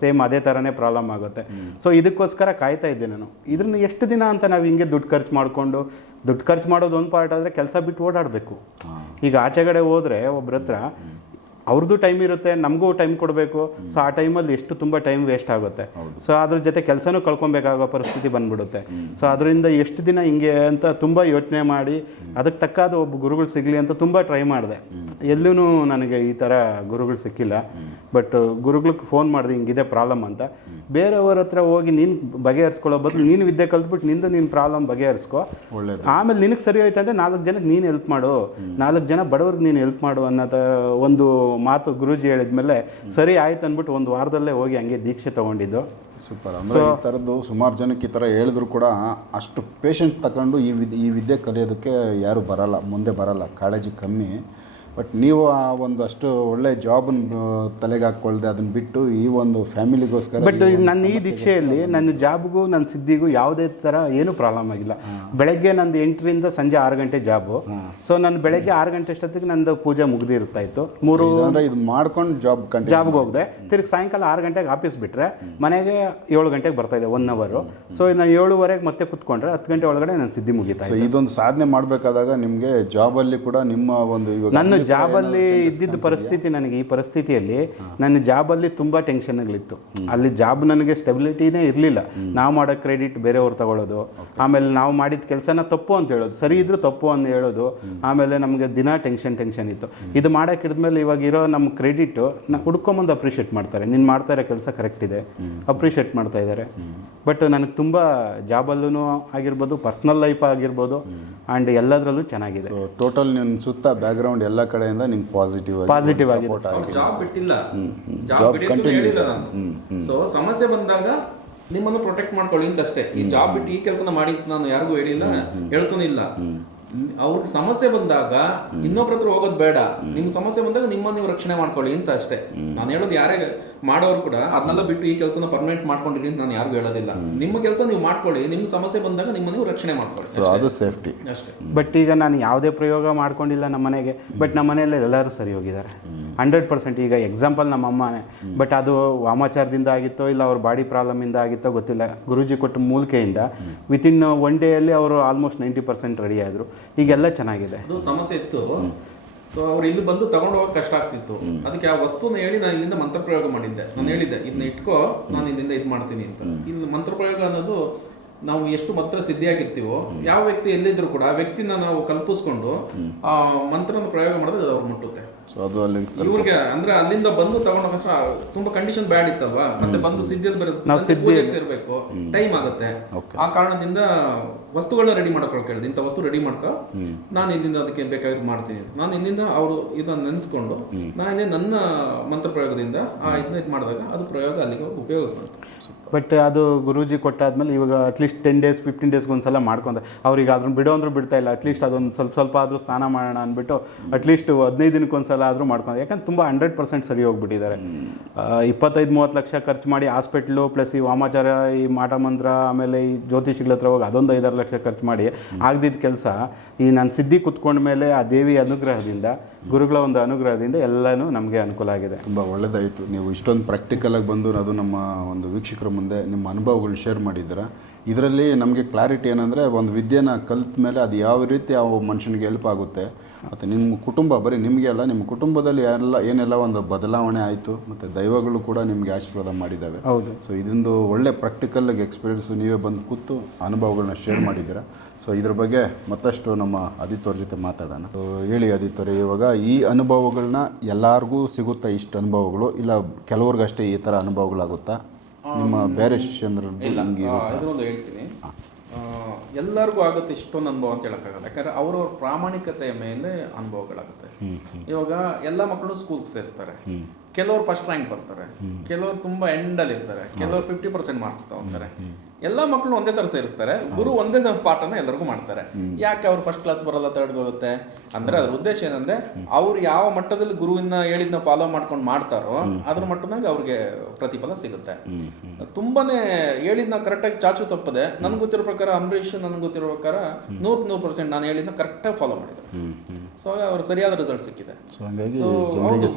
ಸೇಮ್ ಅದೇ ಥರನೇ ಪ್ರಾಬ್ಲಮ್ ಆಗುತ್ತೆ. ಸೊ ಇದಕ್ಕೋಸ್ಕರ ಕಾಯ್ತಾ ಇದ್ದೆ ನಾನು. ಇದನ್ನ ಎಷ್ಟು ದಿನ ಅಂತ ನಾವು ಹಿಂಗೆ ದುಡ್ಡು ಖರ್ಚು ಮಾಡೋದು ಒಂದು ಪಾರ್ಟ್ ಆದರೆ ಕೆಲಸ ಬಿಟ್ಟು ಓಡಾಡಬೇಕು. ಈಗ ಆಚೆಗಡೆ ಹೋದರೆ ಒಬ್ರ ಹತ್ರ ಅವ್ರದ್ದು ಟೈಮ್ ಇರುತ್ತೆ, ನಮಗೂ ಟೈಮ್ ಕೊಡಬೇಕು. ಸೊ ಆ ಟೈಮಲ್ಲಿ ತುಂಬ ಟೈಮ್ ವೇಸ್ಟ್ ಆಗುತ್ತೆ. ಸೊ ಅದ್ರ ಜೊತೆ ಕೆಲಸನೂ ಕಳ್ಕೊಬೇಕಾಗೋ ಪರಿಸ್ಥಿತಿ ಬಂದ್ಬಿಡುತ್ತೆ. ಸೊ ಅದರಿಂದ ಎಷ್ಟು ದಿನ ಹಿಂಗೆ ಅಂತ ತುಂಬ ಯೋಚನೆ ಮಾಡಿ ಅದಕ್ಕೆ ತಕ್ಕಾದ ಒಬ್ಬ ಗುರುಗಳು ಸಿಗಲಿ ಅಂತ ತುಂಬ ಟ್ರೈ ಮಾಡಿದೆ. ಎಲ್ಲೂ ನನಗೆ ಈ ಥರ ಗುರುಗಳು ಸಿಕ್ಕಿಲ್ಲ. ಬಟ್ ಗುರುಗಳಿಗೆ ಫೋನ್ ಮಾಡಿದೆ, ಹಿಂಗಿದೆ ಪ್ರಾಬ್ಲಮ್ ಅಂತ. ಬೇರೆಯವ್ರ ಹತ್ರ ಹೋಗಿ ನೀನು ಬಗೆಹರಿಸ್ಕೊಳ್ಳೋ ಬದಲು ನೀನು ವಿದ್ಯೆ ಕಲ್ತ್ಬಿಟ್ಟು ನೀನು ಪ್ರಾಬ್ಲಮ್ ಬಗೆಹರಿಸ್ಕೊ, ಆಮೇಲೆ ನಿನಗೆ ಸರಿ ಹೋಯ್ತು ಅಂದರೆ 4 ಜನಕ್ಕೆ ನೀನು ಹೆಲ್ಪ್ ಮಾಡು, 4 ಜನ ಬಡವ್ರಿಗೆ ನೀನು ಹೆಲ್ಪ್ ಮಾಡು ಅನ್ನೋ ಒಂದು ಮಾತು ಗುರೂಜಿ ಹೇಳಿದ್ಮೇಲೆ ಸರಿ ಆಯ್ತು ಅಂದ್ಬಿಟ್ಟು 1 ವಾರದಲ್ಲೇ ಹೋಗಿ ಹಂಗೆ ದೀಕ್ಷೆ ತಗೊಂಡಿದ್ದು. ಸೂಪರ್. ಅಂದರೆ ಈ ಥರದ್ದು ಸುಮಾರು ಜನಕ್ಕೆ ಈ ಥರ ಹೇಳಿದ್ರು ಕೂಡ ಅಷ್ಟು ಪೇಷನ್ಸ್ ತಗೊಂಡು ಈ ವಿದ್ಯೆ ಕಲಿಯೋದಕ್ಕೆ ಯಾರು ಮುಂದೆ ಬರಲ್ಲ, ಕಾಳಜಿ ಕಮ್ಮಿ. ಬಟ್ ನೀವು ಆ ಒಂದು ಅಷ್ಟು ಒಳ್ಳೆ ಜಾಬನ್ನು ತಲೆಗೆ ಹಾಕ್ಕೊಳ್ದೆ ಅದನ್ನ ಬಿಟ್ಟು ಈ ಒಂದು ಫ್ಯಾಮಿಲಿಗೋಸ್ಕರ. ಬಟ್ ನನ್ನ ಈ ದೀಕ್ಷೆಯಲ್ಲಿ ನನ್ನ ಜಾಬ್ಗೂ ನನ್ನ ಸಿದ್ಧಿಗೂ ಯಾವುದೇ ಥರ ಏನೂ ಪ್ರಾಬ್ಲಮ್ ಆಗಿಲ್ಲ. ಬೆಳಗ್ಗೆ ನಂದು 8ರಿಂದ ಸಂಜೆ 6 ಗಂಟೆ ಜಾಬು. ಸೊ ನಾನು ಬೆಳಗ್ಗೆ 6 ಗಂಟೆ ಅಷ್ಟೊತ್ತಿಗೆ ನಂದು ಪೂಜೆ ಮುಗ್ದಿರ್ತಾ ಇತ್ತು. ಇದು ಮಾಡ್ಕೊಂಡು ಜಾಬ್ಗೆ ಹೋಗಿದೆ. ತಿರ್ಗಿ ಸಾಯಂಕಾಲ 6 ಗಂಟೆಗೆ ಆಫೀಸ್ ಬಿಟ್ಟರೆ ಮನೆಗೆ 7 ಗಂಟೆಗೆ ಬರ್ತಾ ಇದೆ 1 ಅವರ್. ಸೊ ನಾನು 7:15 ಮತ್ತೆ ಕುತ್ಕೊಂಡ್ರೆ 10 ಗಂಟೆ ಒಳಗಡೆ ನನ್ನ ಸಿದ್ಧಿ ಮುಗಿತಾ ಇದೆ. ಇದೊಂದು ಸಾಧನೆ ಮಾಡಬೇಕಾದಾಗ ನಿಮಗೆ ಜಾಬಲ್ಲಿ ಕೂಡ ನಿಮ್ಮ ಒಂದು ನನ್ನ ಜಾಬಲ್ಲಿ ಇದ್ದಿದ್ದ ಪರಿಸ್ಥಿತಿ, ನನಗೆ ಈ ಪರಿಸ್ಥಿತಿಯಲ್ಲಿ ನನ್ನ ಜಾಬಲ್ಲಿ ತುಂಬ ಟೆನ್ಷನ್ಗಳಿತ್ತು. ಅಲ್ಲಿ ಜಾಬ್ ನನಗೆ ಸ್ಟೆಬಿಲಿಟಿನೇ ಇರಲಿಲ್ಲ. ನಾವು ಮಾಡೋ ಕ್ರೆಡಿಟ್ ಬೇರೆಯವ್ರು ತಗೊಳ್ಳೋದು, ಆಮೇಲೆ ನಾವು ಮಾಡಿದ ಕೆಲಸನ ತಪ್ಪು ಅಂತ ಹೇಳೋದು, ಸರಿ ಇದ್ರೂ ತಪ್ಪು ಅಂತ ಹೇಳೋದು, ಆಮೇಲೆ ನಮಗೆ ದಿನ ಟೆನ್ಷನ್ ಇತ್ತು. ಇದು ಮಾಡೋಕೆ ಹಿಡಿದ್ಮೇಲೆ ಇವಾಗ ಇರೋ ನಮ್ಮ ಕ್ರೆಡಿಟು ಹುಡ್ಕೊಂಬಂದು ಅಪ್ರಿಷಿಯೇಟ್ ಮಾಡ್ತಾರೆ. ನೀನು ಮಾಡ್ತಾ ಇರೋ ಕೆಲಸ ಕರೆಕ್ಟ್ ಇದೆ, ಅಪ್ರಿಷಿಯೇಟ್ ಮಾಡ್ತಾ ಇದ್ದಾರೆ. ಬಟ್ ನನಗೆ ತುಂಬ ಜಾಬಲ್ಲೂ ಆಗಿರ್ಬೋದು, ಪರ್ಸ್ನಲ್ ಲೈಫ್ ಆಗಿರ್ಬೋದು, ಆ್ಯಂಡ್ ಎಲ್ಲದರಲ್ಲೂ ಚೆನ್ನಾಗಿದೆ. ಟೋಟಲ್ ನಿನ್ನ ಸುತ್ತ ಬ್ಯಾಕ್ಗ್ರೌಂಡ್ ಎಲ್ಲ ಕಡೆಯಿಂದ ನಿಮ್ಗೆ ಪಾಸಿಟಿವ್ ಆಗಿದೆ. ಜಾಬ್ ಬಿಟ್ಟಿಲ್ಲ, ಜಾಬ್ ಹೇಳಿಲ್ಲ ನಾನು. ಸೊ ಸಮಸ್ಯೆ ಬಂದಾಗ ನಿಮ್ಮನ್ನು ಪ್ರೊಟೆಕ್ಟ್ ಮಾಡ್ಕೊಳ್ಳಿ ಅಂತ ಅಷ್ಟೇ. ಈ ಜಾಬ್ ಬಿಟ್ಟು ಈ ಕೆಲಸನ ಮಾಡಿ ನಾನು ಯಾರಿಗೂ ಹೇಳಿಲ್ಲ, ಹೇಳ್ತಾನೆ ಇಲ್ಲ. ಅವ್ರಿಗೆ ಸಮಸ್ಯೆ ಬಂದಾಗ ಇನ್ನೊಬ್ರ ಹತ್ರ ಹೋಗೋದು ಬೇಡ, ನಿಮ್ಮ ಸಮಸ್ಯೆ ಬಂದಾಗ ನಿಮ್ಮನ್ನು ನೀವು ರಕ್ಷಣೆ ಮಾಡ್ಕೊಳ್ಳಿ ಅಂತ ಅಷ್ಟೇ. ನಾನು ಹೇಳೋದು ಯಾರೇ ಮಾಡೋರು ಕೂಡ ಅದನ್ನೆಲ್ಲ ಬಿಟ್ಟು ಈ ಕೆಲಸನ ಪರ್ಮನೆಂಟ್ ಮಾಡ್ಕೊಂಡಿರಿ ಅಂತ ನಾನು ಯಾರಿಗೂ ಹೇಳೋದಿಲ್ಲ. ನಿಮ್ಮ ಕೆಲಸ ನೀವು ಮಾಡ್ಕೊಳ್ಳಿ, ನಿಮ್ಮ ಸಮಸ್ಯೆ ಬಂದಾಗ ನಿಮ್ಮನ್ನು ನೀವು ರಕ್ಷಣೆ ಮಾಡ್ಕೊಳ್ಳಿ, ಅದು ಸೇಫ್ಟಿ ಅಷ್ಟೇ. ಬಟ್ ಈಗ ನಾನು ಯಾವುದೇ ಪ್ರಯೋಗ ಮಾಡ್ಕೊಂಡಿಲ್ಲ ನಮ್ಮ ಮನೆಗೆ. ಬಟ್ ನಮ್ಮ ಮನೆಯಲ್ಲಿ ಎಲ್ಲರೂ ಸರಿ ಹೋಗಿದ್ದಾರೆ 100%. ಈಗ ಎಕ್ಸಾಂಪಲ್ ನಮ್ಮ ಅಮ್ಮನೇ. ಬಟ್ ಅದು ವಾಮಾಚಾರದಿಂದ ಆಗಿತ್ತೋ ಇಲ್ಲ ಅವ್ರ ಬಾಡಿ ಪ್ರಾಬ್ಲಮಿಂದ ಆಗಿತ್ತೋ ಗೊತ್ತಿಲ್ಲ. ಗುರೂಜಿ ಕೊಟ್ಟ ಮೂಲಿಕೆಯಿಂದ ವಿತಿನ್ 1 ಡೇಯಲ್ಲಿ ಅವರು ಆಲ್ಮೋಸ್ಟ್ 90% ರೆಡಿ ಆದರು. ಈಗೆಲ್ಲ ಚೆನ್ನಾಗಿದೆ. ಅದು ಸಮಸ್ಯೆ ಇತ್ತು. ಸೊ ಅವ್ರು ಇಲ್ಲಿ ಬಂದು ತಗೊಂಡು ಹೋಗಕ್ಕೆ ಕಷ್ಟ ಆಗ್ತಿತ್ತು. ಅದಕ್ಕೆ ಆ ವಸ್ತುನ ಹೇಳಿ ನಾನು ಇಲ್ಲಿಂದ ಮಂತ್ರ ಪ್ರಯೋಗ ಮಾಡಿದ್ದೆ. ನಾನು ಹೇಳಿದ್ದೆ ಇದನ್ನ ಇಟ್ಕೋ, ನಾನು ಇಲ್ಲಿಂದ ಇದು ಮಾಡ್ತೀನಿ ಅಂತ. ಇಲ್ಲಿ ಮಂತ್ರ ಪ್ರಯೋಗ ಅನ್ನೋದು ನಾವು ಎಷ್ಟು ಮಂತ್ರ ಸಿದ್ಧಿಯಾಗಿರ್ತೀವೋ, ಯಾವ ವ್ಯಕ್ತಿ ಎಲ್ಲಿದ್ರು ಕೂಡ ಆ ವ್ಯಕ್ತಿನ ನಾವು ಕಲ್ಪಿಸ್ಕೊಂಡು ಆ ಮಂತ್ರನ ಪ್ರಯೋಗ ಮಾಡಿದ್ರೆ ಅವ್ರು ಮುಟ್ಟುತ್ತೆ. ಇವ್ರಿಗೆ ಅಂದ್ರೆ ಅಲ್ಲಿಂದ ಬಂದು ತಗೊಂಡ ಕಷ್ಟ, ತುಂಬಾ ಕಂಡೀಷನ್ ಬ್ಯಾಡ್ ಇತ್ತಲ್ವಾ, ಮತ್ತೆ ಬಂದು ಸಿದ್ಧಿಯಲ್ಲಿ ಸೇರ್ಬೇಕು, ಟೈಮ್ ಆಗುತ್ತೆ. ಆ ಕಾರಣದಿಂದ ವಸ್ತುಗಳನ್ನ ರೆಡಿ ಮಾಡ್ಕೊಳಕ್ ಹೇಳಿದೆ. ಇಂಥ ವಸ್ತು ರೆಡಿ ಮಾಡ್ಕೊ, ನಾನು ಇಲ್ಲಿಂದ ಅದಕ್ಕೆ ಬೇಕಾಗಿರೋದು ಮಾಡ್ತೀನಿ. ನಾನು ಇಲ್ಲಿಂದ ಅವರು ಇದನ್ನ ನೆನೆಸ್ಕೊಂಡು ನಾನು ನನ್ನ ಮಂತ್ರ ಪ್ರಯೋಗದಿಂದ ಆ ಇದನ್ನ ಇದು ಮಾಡಿದಾಗ ಅದು ಪ್ರಯೋಗ ಅಲ್ಲಿಗೆ ಉಪಯೋಗ ಬರುತ್ತೆ. ಬಟ್ ಅದು ಗುರೂಜಿ ಕೊಟ್ಟಾದ್ಮೇಲೆ ಇವಾಗ ಅಟ್ಲೀಸ್ಟ್ 10 days 15 days ಒಂದ್ಸಲ ಮಾಡ್ಕೊಂಡೆ. ಅವ್ರಿಗೆ ಅದನ್ನ ಬಿಡೋ ಅಂದ್ರೂ ಬಿಡ್ತಾ ಇಲ್ಲ. ಅಟ್ಲೀಸ್ಟ್ ಅದೊಂದು ಸ್ವಲ್ಪ ಆದರೂ ಸ್ನಾನ ಮಾಡೋಣ ಅಂದ್ಬಿಟ್ಟು ಅಟ್ಲೀಸ್ಟ್ 15 ದಿನಕ್ಕೊಂದ್ಸಲ ಆದರೂ ಮಾಡ್ಕೊಂಡೆ. ಯಾಕಂದ್ರೆ ತುಂಬ 100% ಸರಿ ಹೋಗ್ಬಿಟ್ಟಿದ್ದಾರೆ. 25-30 ಲಕ್ಷ ಖರ್ಚು ಮಾಡಿ ಹಾಸ್ಪಿಟ್ಲು ಪ್ಲಸ್ ಈ ವಾಮಾಚಾರ, ಈ ಮಾಟ ಮಂತ್ರ, ಆಮೇಲೆ ಈ ಜ್ಯೋತಿಷಿಗಳ ಹತ್ರ ಹೋಗಿ ಅದೊಂದು 5-6 ಲಕ್ಷ ಖರ್ಚು ಮಾಡಿ ಆಗದಿದ್ದ ಕೆಲಸ ಈ ನಾನು ಸಿದ್ಧಿ ಕುತ್ಕೊಂಡ ಮೇಲೆ ಆ ದೇವಿ ಅನುಗ್ರಹದಿಂದ ಗುರುಗಳ ಒಂದು ಅನುಗ್ರಹದಿಂದ ಎಲ್ಲನೂ ನಮಗೆ ಅನುಕೂಲ ಆಗಿದೆ. ತುಂಬ ಒಳ್ಳೆಯದಾಯಿತು. ನೀವು ಇಷ್ಟೊಂದು ಪ್ರಾಕ್ಟಿಕಲಾಗಿ ಬಂದು ಅದು ನಮ್ಮ ಒಂದು ವೀಕ್ಷಕರ ಮುಂದೆ ನಿಮ್ಮ ಅನುಭವಗಳು ಶೇರ್ ಮಾಡಿದ್ದೀರಾ. ಇದರಲ್ಲಿ ನಮಗೆ ಕ್ಲಾರಿಟಿ ಏನಂದರೆ, ಒಂದು ವಿದ್ಯೆನ ಕಲಿತ ಮೇಲೆ ಅದು ಯಾವ ರೀತಿ ಆ ಮನುಷ್ಯನಿಗೆ ಹೆಲ್ಪ್ ಆಗುತ್ತೆ, ಮತ್ತು ನಿಮ್ಮ ಕುಟುಂಬ, ಬರೀ ನಿಮಗೆ ಅಲ್ಲ, ನಿಮ್ಮ ಕುಟುಂಬದಲ್ಲಿ ಏನೆಲ್ಲ ಒಂದು ಬದಲಾವಣೆ ಆಯಿತು, ಮತ್ತು ದೈವಗಳು ಕೂಡ ನಿಮಗೆ ಆಶೀರ್ವಾದ ಮಾಡಿದ್ದಾವೆ. ಹೌದು. ಸೊ ಇದೊಂದು ಒಳ್ಳೆ ಪ್ರಾಕ್ಟಿಕಲ್ಲಾಗಿ ಎಕ್ಸ್ಪೀರಿಯನ್ಸು ನೀವೇ ಬಂದು ಕೂತು ಅನುಭವಗಳನ್ನ ಶೇರ್ ಮಾಡಿದ್ದೀರಾ. ಸೊ ಇದ್ರ ಬಗ್ಗೆ ಮತ್ತಷ್ಟು ನಮ್ಮ ಆದಿತ್ಯವ್ರ ಜೊತೆ ಮಾತಾಡೋಣ. ಸೊ ಹೇಳಿ ಆದಿತ್ಯವ್ರೆ, ಇವಾಗ ಈ ಅನುಭವಗಳನ್ನ ಎಲ್ಲರಿಗೂ ಸಿಗುತ್ತಾ ಇಷ್ಟು ಅನುಭವಗಳು, ಇಲ್ಲ ಕೆಲವ್ರಿಗಷ್ಟೇ ಈ ಥರ ಅನುಭವಗಳಾಗುತ್ತಾ? ನಿಮ್ಮ ಬೇರೆ ಶಿಷ್ಯಂದ್ರದ್ದು ಹಿಂಗೆ ಇದನ್ನೊಂದು ಹೇಳ್ತೀನಿ, ಎಲ್ಲರಿಗೂ ಆಗುತ್ತೆ ಇಷ್ಟೊಂದು ಅನುಭವ ಅಂತ ಹೇಳೋಕ್ಕಾಗಲ್ಲ. ಯಾಕಂದರೆ ಅವ್ರವ್ರ ಪ್ರಾಮಾಣಿಕತೆಯ ಮೇಲೆ ಅನುಭವಗಳಾಗುತ್ತೆ. ಇವಾಗ ಎಲ್ಲ ಮಕ್ಕಳು ಸ್ಕೂಲ್ಗೆ ಸೇರಿಸ್ತಾರೆ. ಕೆಲವರು ಫಸ್ಟ್ ರ್ಯಾಂಕ್ ಬರ್ತಾರೆ, ಕೆಲವರು ತುಂಬ ಎಂಡಲ್ಲಿ ಇರ್ತಾರೆ, ಕೆಲವರು 50% ಮಾರ್ಕ್ಸ್ ತಗೊತಾರೆ. ಎಲ್ಲ ಮಕ್ಕಳು ಒಂದೇ ಥರ ಸೇರಿಸ್ತಾರೆ, ಗುರು ಒಂದೇ ಪಾಠನ ಎಲ್ಲರಿಗೂ ಮಾಡ್ತಾರೆ. ಯಾಕೆ ಅವ್ರು ಫಸ್ಟ್ ಕ್ಲಾಸ್ ಬರಲ್ಲ, ತರ್ಡ್ ಹೋಗುತ್ತೆ ಅಂದರೆ ಅದ್ರ ಉದ್ದೇಶ ಏನಂದರೆ, ಅವ್ರು ಯಾವ ಮಟ್ಟದಲ್ಲಿ ಗುರುವಿನ ಹೇಳಿದ್ನ ಫಾಲೋ ಮಾಡ್ಕೊಂಡು ಮಾಡ್ತಾರೋ ಅದ್ರ ಮಟ್ಟದಾಗ ಅವ್ರಿಗೆ ಪ್ರತಿಫಲ ಸಿಗುತ್ತೆ. ತುಂಬಾನೇ ಹೇಳಿದ್ನ ಕರೆಕ್ಟಾಗಿ ಚಾಚು ತಪ್ಪದೆ, ನನಗೆ ಗೊತ್ತಿರೋ ಪ್ರಕಾರ ಅಂಬರೀಷ್ ನನಗೆ ಗೊತ್ತಿರೋ ಪ್ರಕಾರ 100% ನಾನು ಹೇಳಿದ್ನ ಕರೆಕ್ಟಾಗಿ ಫಾಲೋ ಮಾಡಿದ್ದಾರೆ. ಸೊ ಅವ್ರು ಸರಿಯಾದ ರಿಸಲ್ಟ್ ಸಿಕ್ಕಿದೆ. ಸೊ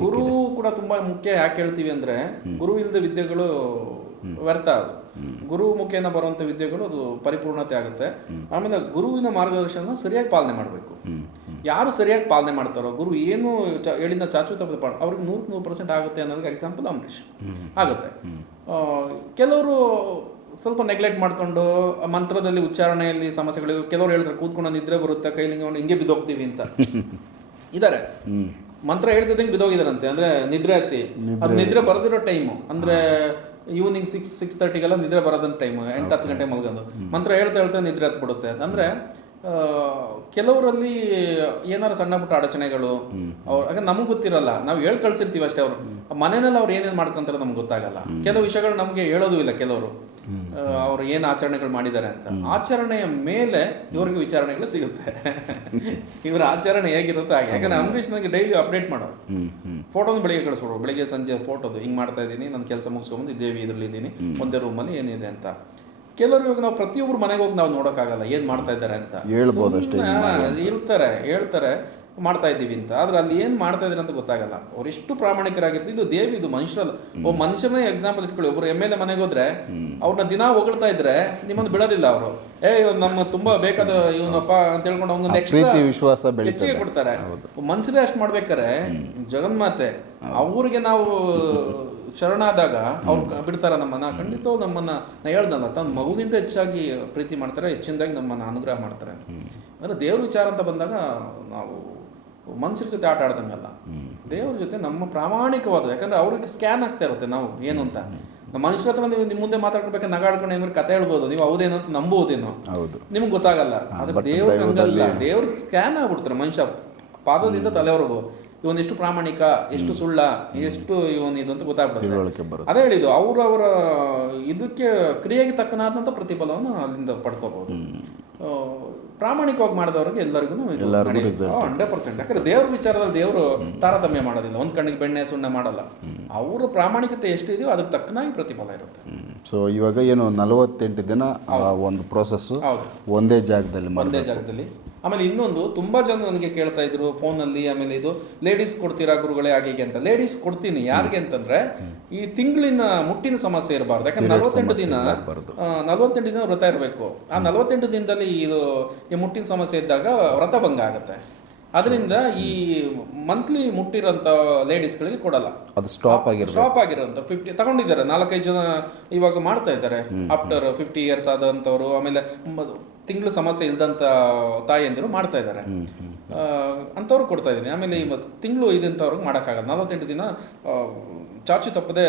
ಗುರು ಕೂಡ ತುಂಬಾ ಮುಖ್ಯ. ಯಾಕೆ ಹೇಳ್ತೀವಿ ಅಂದ್ರೆ, ಗುರು ಇಲ್ಲದ ವಿದ್ಯೆಗಳು ವ್ಯರ್ಥ. ಅದು ಗುರು ಮುಖೇನ ಬರುವಂತ ವಿದ್ಯೆಗಳು ಅದು ಪರಿಪೂರ್ಣತೆ ಆಗುತ್ತೆ. ಆಮೇಲೆ ಗುರುವಿನ ಮಾರ್ಗದರ್ಶನ ಸರಿಯಾಗಿ ಪಾಲನೆ ಮಾಡಬೇಕು. ಯಾರು ಸರಿಯಾಗಿ ಪಾಲನೆ ಮಾಡ್ತಾರೋ, ಗುರು ಏನು ಹೇಳಿದ ಚಾಚು ತಪ್ಪದ ಅವ್ರಿಗೆ 100% ಆಗುತ್ತೆ ಅನ್ನೋದಕ್ಕೆ ಎಕ್ಸಾಂಪಲ್ ಅಂಬರೀಷ್ ಆಗುತ್ತೆ. ಕೆಲವರು ಸ್ವಲ್ಪ ನೆಗ್ಲೆಕ್ಟ್ ಮಾಡ್ಕೊಂಡು ಮಂತ್ರದಲ್ಲಿ ಉಚ್ಚಾರಣೆಯಲ್ಲಿ ಸಮಸ್ಯೆಗಳು, ಕೆಲವರು ಹೇಳ್ತಾರೆ ಕೂತ್ಕೊಂಡು ನಿದ್ರೆ ಬರುತ್ತೆ, ಕೈಲಿ ಹಿಂಗೆ ಬಿದ್ದೋಗ್ತೀವಿ ಅಂತ ಇದ್ದಾರೆ. ಮಂತ್ರ ಹೇಳ್ತಿದ್ದಂಗೆ ಬಿದ್ದೋಗಿದಾರಂತೆ, ಅಂದ್ರೆ ನಿದ್ರೆ ಹತ್ತಿ. ಅದು ನಿದ್ರೆ ಬರೋದಿರೋ ಟೈಮು ಅಂದ್ರೆ ಈವ್ನಿಂಗ್ 6-6:30ಗೆಲ್ಲ ನಿದ್ರೆ ಬರೋದಂತ ಟೈಮು, 8-10 ಗಂಟೆ ಮಲ್ಗೋದು. ಮಂತ್ರ ಹೇಳ್ತಾ ನಿದ್ರೆ ಹತ್ತು ಬಿಡುತ್ತೆ. ಅಂದ್ರೆ ಕೆಲವರಲ್ಲಿ ಏನಾರು ಸಣ್ಣ ಪುಟ್ಟ ಅಡಚಣೆಗಳು ಅವ್ರು ನಮಗೆ ಗೊತ್ತಿರಲ್ಲ, ನಾವು ಹೇಳಿ ಕಳ್ಸಿರ್ತೀವಿ ಅಷ್ಟೇ. ಅವರು ಮನೆಯಲ್ಲಿ ಅವ್ರು ಏನೇನು ಮಾಡ್ಕೊಂತಾರೆ ನಮ್ಗೆ ಗೊತ್ತಾಗಲ್ಲ. ಕೆಲವು ವಿಷಯಗಳು ನಮಗೆ ಹೇಳೋದು ಇಲ್ಲ. ಕೆಲವರು ಅವ್ರು ಏನು ಆಚರಣೆಗಳು ಮಾಡಿದ್ದಾರೆ ಅಂತ, ಆಚರಣೆಯ ಮೇಲೆ ಇವ್ರಿಗೆ ವಿಚಾರಣೆಗಳು ಸಿಗುತ್ತೆ. ಇವರ ಆಚರಣೆ ಹೇಗಿರುತ್ತೆ ಹಾಗೆ. ಯಾಕಂದ್ರೆ ಅಂಬರೀಷ್ ನನಗೆ ಡೈಲಿ ಅಪ್ಡೇಟ್ ಮಾಡೋರು, ಫೋಟೋನ ಬೆಳಿಗ್ಗೆ ಕಳಿಸ್ಕೊಡೋರು. ಬೆಳಿಗ್ಗೆ ಸಂಜೆ ಫೋಟೋದು ಹಿಂಗೆ ಮಾಡ್ತಾ ಇದ್ದೀನಿ, ನನ್ನ ಕೆಲಸ ಮುಗಿಸ್ಕೊಂಬಂದು ದೇವಿ ಇದರಲ್ಲಿ ಇದ್ದೀನಿ, ಒಂದೇ ರೂಮಲ್ಲಿ ಏನಿದೆ ಅಂತ. ಕೆಲವರು ಇವಾಗ ನಾವು ಪ್ರತಿಯೊಬ್ಬರು ಮನೆಗೆ ಹೋಗಿ ನಾವು ನೋಡೋಕ್ಕಾಗಲ್ಲ ಏನು ಮಾಡ್ತಾ ಇದ್ದಾರೆ ಅಂತ. ಹೇಳ್ತಾರೆ ಮಾಡ್ತಾ ಇದ್ದೀವಿ ಅಂತ, ಆದ್ರೆ ಅಲ್ಲಿ ಏನು ಮಾಡ್ತಾ ಇದ್ದಾರೆ ಅಂತ ಗೊತ್ತಾಗಲ್ಲ. ಅವ್ರು ಎಷ್ಟು ಪ್ರಾಮಾಣಿಕರಾಗಿರ್ತಾರೆ. ಇದು ದೇವಿ, ಇದು ಮನುಷ್ಯರಲ್ಲ. ಒಬ್ಬ ಮನುಷ್ಯನೇ ಎಕ್ಸಾಂಪಲ್ ಇಟ್ಕೊಳ್ಳಿ. ಒಬ್ರು MLA ಮನೆಗೆ ಹೋದ್ರೆ ಅವ್ರನ್ನ ದಿನ ಹೊಗಳ್ತಾ ಇದ್ರೆ ನಿಮ್ಮನ್ನು ಬಿಡೋದಿಲ್ಲ ಅವರು. ನಮ್ಮ ತುಂಬಾ ಬೇಕಾದ ಇವನಪ್ಪ ಅಂತ ಹೇಳ್ಕೊಂಡು ಅವ್ನ ನೆಕ್ಸ್ಟ್ ವಿಶ್ವಾಸ ಹೆಚ್ಚಿಗೆ ಕೊಡ್ತಾರೆ. ಮನುಷ್ಯರೇ ಅಷ್ಟು ಮಾಡ್ಬೇಕಾರೆ ಜಗನ್ಮಾತೆ ಅವ್ರಿಗೆ ನಾವು ಶರಣಾದಾಗ ಅವ್ರು ಬಿಡ್ತಾರ ನಮ್ಮನ್ನ? ಖಂಡಿತ ನಮ್ಮನ್ನ, ನಾ ಹೇಳ್ದಲ್ಲ, ತನ್ನ ಮಗುಗಿಂತ ಹೆಚ್ಚಾಗಿ ಪ್ರೀತಿ ಮಾಡ್ತಾರೆ, ಹೆಚ್ಚಿನದಾಗಿ ನಮ್ಮನ್ನ ಅನುಗ್ರಹ ಮಾಡ್ತಾರೆ. ಅಂದ್ರೆ ದೇವ್ರ ವಿಚಾರ ಅಂತ ಬಂದಾಗ ನಾವು ಮನುಷ್ಯರ ಜೊತೆ ಆಟ ಆಡ್ದಂಗಲ್ಲ, ದೇವ್ರ ಜೊತೆ ನಮ್ಮ ಪ್ರಾಮಾಣಿಕವಾದ. ಯಾಕಂದ್ರೆ ಅವ್ರಿಗೆ ಸ್ಕ್ಯಾನ್ ಆಗ್ತಾ ಇರುತ್ತೆ ನಾವು ಏನು ಅಂತ. ಮನುಷ್ಯರ ಹತ್ರ ನೀವು ನಿಮ್ಮ ಮುಂದೆ ಮಾತಾಡ್ಬೇಕಾದ್ರೆ ನಗಾಡ್ಕೊಂಡು ಏನಾದ್ರು ಕತೆ ಹೇಳ್ಬೋದು, ನೀವು ಹೌದೇನೋ ಅಂತ ನಂಬೋದೇನೋ ನಿಮ್ಗೆ ಗೊತ್ತಾಗಲ್ಲ. ಆದ್ರೆ ದೇವ್ರ ಹಂಗಲ್ಲ, ದೇವ್ರ ಸ್ಕ್ಯಾನ್ ಆಗ್ಬಿಡ್ತಾರೆ ಮನುಷ್ಯ ಪಾದದಿಂದ ತಲೆವರೆಗೂ. ಇವನ್ ಎಷ್ಟು ಪ್ರಾಮಾಣಿಕ, ಎಷ್ಟು ಸುಳ್ಳ, ಎಷ್ಟು ಇವನ್ ಇದು ಅಂತ ಗೊತ್ತಾಗ್ಬಿಡುತ್ತೆ. ಅದೇ ಹೇಳಿದ್ದು, ಅವರವರ ಇದಕ್ಕೆ ಕ್ರಿಯೆಗೆ ತಕ್ಕನಾದಂಥ ಪ್ರತಿಫಲವನ್ನು ಅಲ್ಲಿಂದ ಪಡ್ಕೋಬಹುದು. ಪ್ರಾಮಾಣಿಕವಾಗಿ ಮಾಡಿದವ್ರಿಗೆ ಎಲ್ಲರಿಗೂ 100%. ಯಾಕಂದ್ರೆ ದೇವ್ರ ವಿಚಾರದಲ್ಲಿ ದೇವರು ತಾರತಮ್ಯ ಮಾಡೋದಿಲ್ಲ, ಒಂದ್ ಕಣ್ಣಿಗೆ ಬೆಣ್ಣೆ ಸುಣ್ಣ ಮಾಡಲ್ಲ. ಅವರ ಪ್ರಾಮಾಣಿಕತೆ ಎಷ್ಟಿದೆಯೋ ಅದಕ್ಕೆ ತಕ್ಕನಾಗಿ ಪ್ರತಿಫಲ ಇರುತ್ತೆ. ಸೊ ಇವಾಗ ಏನು 48 ದಿನ ಒಂದು ಪ್ರೋಸೆಸ್ ಒಂದೇ ಜಾಗದಲ್ಲಿ. ಆಮೇಲೆ ಇನ್ನೊಂದು, ತುಂಬಾ ಜನ ನನಗೆ ಕೇಳ್ತಾ ಇದ್ರು ಫೋನಲ್ಲಿ, ಆಮೇಲೆ ಇದು ಲೇಡೀಸ್ ಕೊಡ್ತೀರಾ ಗುರುಗಳೇ ಹಾಗೆ ಅಂತ. ಲೇಡೀಸ್ ಕೊಡ್ತೀನಿ. ಯಾರಿಗೆ ಅಂತಂದ್ರೆ, ಈ ತಿಂಗಳಿನ ಮುಟ್ಟಿನ ಸಮಸ್ಯೆ ಇರಬಾರ್ದು. ಯಾಕಂದ್ರೆ 48 ದಿನ ವ್ರತ ಇರಬೇಕು. ಆ 48 ದಿನದಲ್ಲಿ ಇದು ಈ ಮುಟ್ಟಿನ ಸಮಸ್ಯೆ ಇದ್ದಾಗ ವ್ರತ ಭಂಗ ಆಗುತ್ತೆ. ಅದರಿಂದ ಈ ಮಂತ್ಲಿ ಮುಟ್ಟಿರೋಂಥ ಲೇಡೀಸ್ಗಳಿಗೆ ಕೊಡಲ್ಲ. ಅದು ಸ್ಟಾಪ್ ಆಗಿರೋಂಥ 50 ತಗೊಂಡಿದ್ದಾರೆ. 4-5 ಜನ ಇವಾಗ ಮಾಡ್ತಾ ಇದ್ದಾರೆ ಆಫ್ಟರ್ 50 ಇಯರ್ಸ್ ಆದಂಥವ್ರು. ಆಮೇಲೆ ತಿಂಗಳು ಸಮಸ್ಯೆ ಇಲ್ದಂಥ ತಾಯಿಯಂದಿರು ಮಾಡ್ತಾ ಇದ್ದಾರೆ, ಅಂಥವ್ರು ಕೊಡ್ತಾ ಇದ್ದೀನಿ. ಆಮೇಲೆ ಈ ತಿಂಗಳು ಇದಂಥವ್ರಿಗೆ ಮಾಡೋಕ್ಕಾಗಲ್ಲ. 48 ದಿನ ಚಾಚು ತಪ್ಪದೆ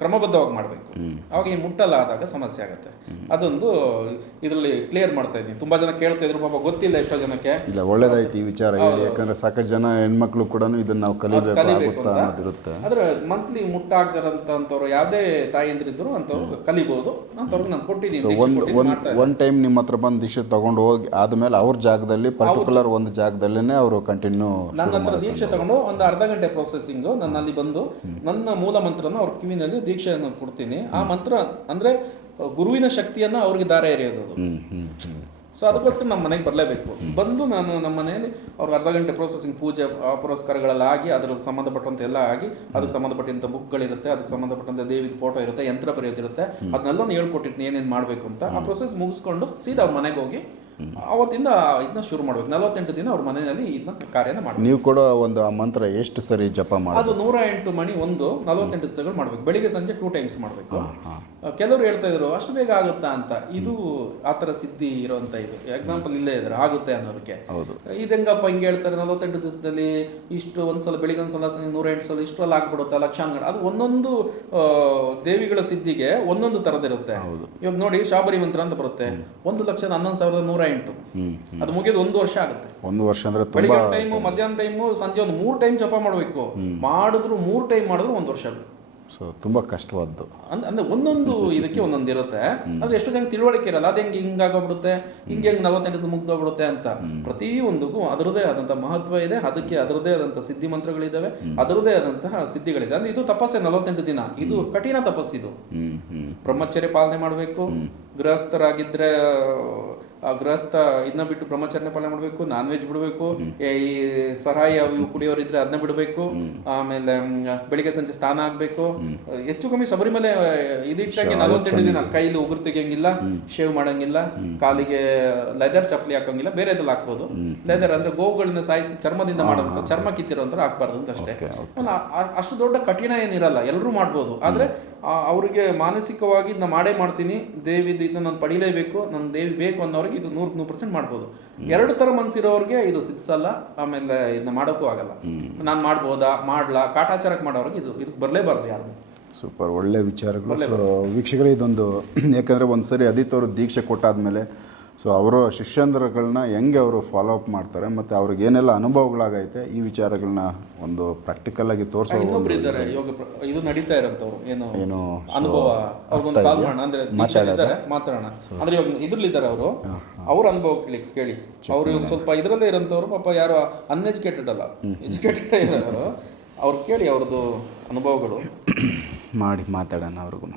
ಕ್ರಮಬದ್ಧವಾಗಿ ಮಾಡಬೇಕು. ಅವಾಗ ಈ ಮುಟ್ಟಲ್ಲ ಆದಾಗ ಸಮಸ್ಯೆ ಆಗುತ್ತೆ. ಅದೊಂದು ಇದರಲ್ಲಿ ಕ್ಲಿಯರ್ ಮಾಡ್ತಾ ಇದ್ದೀನಿ. ತುಂಬಾ ಜನ ಕೇಳ್ತಾ ಇದ್ರು, ಪಾಪ ಗೊತ್ತಿಲ್ಲ ಎಷ್ಟೋ ಜನಕ್ಕೆ. ಇಲ್ಲ, ಒಳ್ಳೇದಾಯ್ತು ಈ ವಿಚಾರ ಹೇಳಿ. ಯಾಕಂದ್ರೆ ಸಾಕಷ್ಟು ಜನ ಹೆಣ್ಮಕ್ಳು ಕೂಡ ಇದನ್ನ ನಾವು ಕಲಿಬೇಕು ಅನ್ನೋದಿರುತ್ತೆ. ಆದ್ರೆ ಮಂತ್ಲಿ ಮುಟ್ಟಾಗದಂತವ್ರು ಯಾವುದೇ ತಾಯಿಯಂದ್ರಿದ್ರು ಅಂತವ್ರು ಕಲಿಬಹುದು. ಅಂತವ್ರಿಗೆ ನಾನು ಕೊಟ್ಟಿದ್ದೀನಿ. ಒನ್ ಟೈಮ್ ನಿಮ್ಮ ಹತ್ರ ಬಂದು ದೀಕ್ಷೆ ತಗೊಂಡು ಹೋಗಿ ಆದ್ಮೇಲೆ ಅವ್ರ ಜಾಗದಲ್ಲಿ ಪರ್ಟಿಕ್ಯುಲರ್ ಒಂದು ಜಾಗದಲ್ಲೇನೆ ಅವರು ಕಂಟಿನ್ಯೂ ನನ್ನ ಹತ್ರ ದೀಕ್ಷೆ ತಗೊಂಡು ಒಂದು ಅರ್ಧ ಗಂಟೆ ಪ್ರೊಸೆಸಿಂಗ್ ನನ್ನಲ್ಲಿ ಬಂದು ನನ್ನ ಮೂಲ ಮಂತ್ರನ ಅವ್ರ ಕಿವಿನಲ್ಲಿ ದೀಕ್ಷೆಯನ್ನು ಕೊಡ್ತೀನಿ. ಆ ಮಂತ್ರ ಅಂದ್ರೆ ಗುರುವಿನ ಶಕ್ತಿಯನ್ನ ಅವ್ರಿಗೆ ದಾರ ಎರೆಯೋದು. ಸೊ ಅದಕ್ಕೋಸ್ಕರ ನಮ್ಮ ಮನೆಗೆ ಬರಲೇಬೇಕು. ಬಂದು ನಾನು ನಮ್ಮ ಮನೆಯಲ್ಲಿ ಅವ್ರಿಗೆ ಅರ್ಧ ಗಂಟೆ ಪ್ರೋಸೆಸಿಂಗ್ ಪೂಜೆ ಪುರಸ್ಕಾರಗಳೆಲ್ಲ ಆಗಿ ಅದ್ರ ಸಂಬಂಧಪಟ್ಟಂತೆ ಎಲ್ಲ ಆಗಿ ಅದಕ್ಕೆ ಸಂಬಂಧಪಟ್ಟಂಥ ಬುಕ್ಗಳಿರುತ್ತೆ, ಅದಕ್ಕೆ ಸಂಬಂಧಪಟ್ಟಂತೆ ದೇವಿದ ಫೋಟೋ ಇರುತ್ತೆ, ಯಂತ್ರ ಬರೆಯೋದಿರುತ್ತೆ, ಅದನ್ನೆಲ್ಲ ಹೇಳ್ಕೊಟ್ಟಿರ್ತೀನಿ ಏನೇನು ಮಾಡಬೇಕು ಅಂತ. ಆ ಪ್ರೊಸೆಸ್ ಮುಗಿಸ್ಕೊಂಡು ಸೀದಾ ಅವ್ರ ಮನೆಗೆ ಹೋಗಿ ಅವತ್ತಿಂದ ಇದನ್ನ ಶುರು ಮಾಡ್ಬೇಕು. 48 ದಿನ ಅವ್ರ ಮನೆಯಲ್ಲಿ ಇದನ್ನ ಕಾರ್ಯನ ಮಾಡ್ಬೇಕು. ನೀವು ಕೊಡೋ ಒಂದು ಆ ಮಂತ್ರ ಎಷ್ಟು ಸರಿ ಜಪ ಮಾಡಿ? ಅದು 108 ಮಣಿ 48 ದಿವಸಗಳು ಮಾಡ್ಬೇಕು. ಬೆಳಿಗ್ಗೆ ಸಂಜೆ 2 ಟೈಮ್ಸ್ ಮಾಡಬೇಕು. ಕೆಲವರು ಹೇಳ್ತಾ ಇದ್ರು ಅಷ್ಟು ಬೇಗ ಆಗುತ್ತಾ ಅಂತ. ಇದು ಆ ಥರ ಸಿದ್ಧಿ ಇರುವಂತ ಇದು ಎಕ್ಸಾಂಪಲ್ ಇಲ್ಲೇ ಇದ್ರೆ ಆಗುತ್ತೆ ಅನ್ನೋದಕ್ಕೆ. ಇದು ಹೆಂಗಪ್ಪ ಹಿಂಗೆ ಹೇಳ್ತಾರೆ 48 ದಿವಸದಲ್ಲಿ ಇಷ್ಟು, ಒಂದ್ಸಲ ಬೆಳಿಗ್ಗೆ ಒಂದ್ಸಲ 108 ಸಲ ಇಷ್ಟರಲ್ಲಿ ಆಗ್ಬಿಡುತ್ತಾ ಲಕ್ಷಾಂಗಣ. ಅದು ಒಂದೊಂದು ದೇವಿಗಳ ಸಿದ್ಧಿಗೆ ಒಂದೊಂದು ಥರದಿರುತ್ತೆ. ಇವಾಗ ನೋಡಿ ಶಾಬರಿ ಮಂತ್ರ ಅಂತ ಬರುತ್ತೆ, 1,11,108. ಅದು ಮುಗಿಯೋದು 1 ವರ್ಷ ಆಗುತ್ತೆ. 1 ವರ್ಷ ಅಂದ್ರೆ ಬೆಳಿಗ್ಗೆ ಟೈಮು, ಮಧ್ಯಾಹ್ನ ಟೈಮು, ಸಂಜೆ ಒಂದು 3 ಟೈಮ್ ಜಪ ಮಾಡಬೇಕು. ಮಾಡಿದ್ರು 3 ಟೈಮ್ ಮಾಡಿದ್ರು 1 ವರ್ಷ ಬೇಕು. ಸೊ ತುಂಬಾ ಕಷ್ಟವಾದ್ದು. ಅಂದ್ರೆ ಒಂದೊಂದು ಇದಕ್ಕೆ ಒಂದೊಂದು ಇರುತ್ತೆ. ಅಂದ್ರೆ ಎಷ್ಟು ಜನ ತಿಳುವಳಿಕೆ ಇರಲ್ಲ, ಅದು ಹೆಂಗೆ ಹಿಂಗಾಗೋಗ್ಬಿಡುತ್ತೆ, ಹಿಂಗೆ 48 ಮುಗ್ದೋಗ್ಬಿಡುತ್ತೆ ಅಂತ. ಪ್ರತಿಯೊಂದಕ್ಕೂ ಅದರದೇ ಆದಂತಹ ಮಹತ್ವ ಇದೆ, ಅದಕ್ಕೆ ಅದರದೇ ಆದಂತಹ ಸಿದ್ಧಿ ಮಂತ್ರಗಳಿದ್ದಾವೆ, ಅದರದೇ ಆದಂತಹ ಸಿದ್ಧಿಗಳಿದೆ. ಅಂದ್ರೆ ಇದು ತಪಸ್ಸೆ 48 ದಿನ. ಇದು ಕಠಿಣ ತಪಸ್ಸಿದು. ಬ್ರಹ್ಮಚರ್ಯ ಪಾಲನೆ ಮಾಡಬೇಕು. ಗೃಹಸ್ಥರಾಗಿದ್ರೆ ಗೃಹಸ್ಥ ಇದನ್ನ ಬಿಟ್ಟು ಬ್ರಹ್ಮಚರ್ಯ ಪಾಲನೆ ಮಾಡಬೇಕು. ನಾನ್ ವೆಜ್ ಬಿಡಬೇಕು. ಈ ಸರಾಯಿ ಅವು ಕುಡಿಯೋರಿದ್ರೆ ಅದನ್ನ ಬಿಡಬೇಕು. ಆಮೇಲೆ ಬೆಳಿಗ್ಗೆ ಸಂಜೆ ಸ್ನಾನ ಆಗ್ಬೇಕು. ಹೆಚ್ಚು ಕಮ್ಮಿ ಶಬರಿಮಲೆ ಇದಿಟ್ಟಾಗೆ 48 ದಿನ ಕೈಲಿ ಉಗುರು ತೆಗಿಯಂಗಿಲ್ಲ, ಶೇವ್ ಮಾಡಂಗಿಲ್ಲ, ಕಾಲಿಗೆ ಲೆದರ್ ಚಪ್ಪಲಿ ಹಾಕಂಗಿಲ್ಲ. ಬೇರೆ ಇದೆಲ್ಲ ಹಾಕ್ಬೋದು. ಲೆದರ್ ಅಂದ್ರೆ ಗೋವುಗಳನ್ನ ಸಾಯಿಸಿ ಚರ್ಮದಿಂದ ಮಾಡೋದು, ಚರ್ಮ ಕಿತ್ತಿರೋಂಥ ಹಾಕ್ಬಾರ್ದು ಅಂತ ಅಷ್ಟೇ. ಅಷ್ಟು ದೊಡ್ಡ ಕಠಿಣ ಏನಿರಲ್ಲ, ಎಲ್ಲರೂ ಮಾಡ್ಬೋದು. ಆದ್ರೆ ಅವರಿಗೆ ಮಾನಸಿಕವಾಗಿ ಇದನ್ನ ಮಾಡೇ ಮಾಡ್ತೀನಿ, ದೇವಿದ ಇದನ್ನ ನಾನು ಪಡಿಲೇಬೇಕು, ನನ್ನ ದೇವಿ ಬೇಕು ಅನ್ನೋರಿಗೆ ಇದು 100% ಮಾಡ್ಬೋದು. 2 ಥರ ಮನ್ಸಿರೋರಿಗೆ ಇದು ಸಿದ್ಧಿಸಲ್ಲ, ಆಮೇಲೆ ಇದನ್ನ ಮಾಡೋಕ್ಕೂ ಆಗಲ್ಲ. ನಾನು ಮಾಡ್ಬೋದಾ ಮಾಡ್ಲಾ ಕಾಟಾಚಾರಕ್ಕೆ ಮಾಡೋರಿಗೆ ಇದು ಬರಲೇಬಾರ್ದು ಯಾರು. ಸೂಪರ್, ಒಳ್ಳೆ ವಿಚಾರಗಳು. ಸೊ ವೀಕ್ಷಕರೇ, ಇದೊಂದು ಯಾಕಂದರೆ ಒಂದು ಸರಿ ಅದಿತವರು ದೀಕ್ಷೆ ಕೊಟ್ಟಾದ್ಮೇಲೆ ಸೊ ಅವರ ಶಿಷ್ಯಂದ್ರಗಳನ್ನ ಹೆಂಗೆ ಅವರು ಫಾಲೋ ಅಪ್ ಮಾಡ್ತಾರೆ ಮತ್ತು ಅವ್ರಿಗೆ ಏನೆಲ್ಲ ಅನುಭವಗಳಾಗೈತೆ ಈ ವಿಚಾರಗಳನ್ನ ಒಂದು ಪ್ರಾಕ್ಟಿಕಲ್ ಆಗಿ ತೋರಿಸೋ ಇನ್ನೊಬ್ರು ಇದ್ದಾರೆ ಯೋಗ ಇದು ನಡೀತಾ ಇರೋಂಥವ್ರು ಏನು ಅನುಭವ ಅವ್ರಿಗೊಂದು ಕಾಲ್ ಮಾಡೋಣ ಅಂದ್ರೆ ಮಾತಾಡೋಣ ಅಂದ್ರೆ ಇವಾಗ ಇದ್ರಲ್ಲಿದ್ದಾರೆ ಅವರು, ಅವ್ರ ಅನುಭವ ಕೇಳಿ. ಅವ್ರು ಇವಾಗ ಸ್ವಲ್ಪ ಇದರಲ್ಲೇ ಇರೋಂಥವ್ರು, ಪಾಪ ಯಾರು ಅನ್ಎಜುಕೇಟೆಡ್ ಅಲ್ಲ, ಎಜುಕೇಟೆಡ್ ಇರೋರು, ಅವ್ರು ಕೇಳಿ ಅವ್ರದ್ದು ಅನುಭವಗಳು ಮಾಡಿ ಮಾತಾಡೋಣ ಅವ್ರಿಗೂ.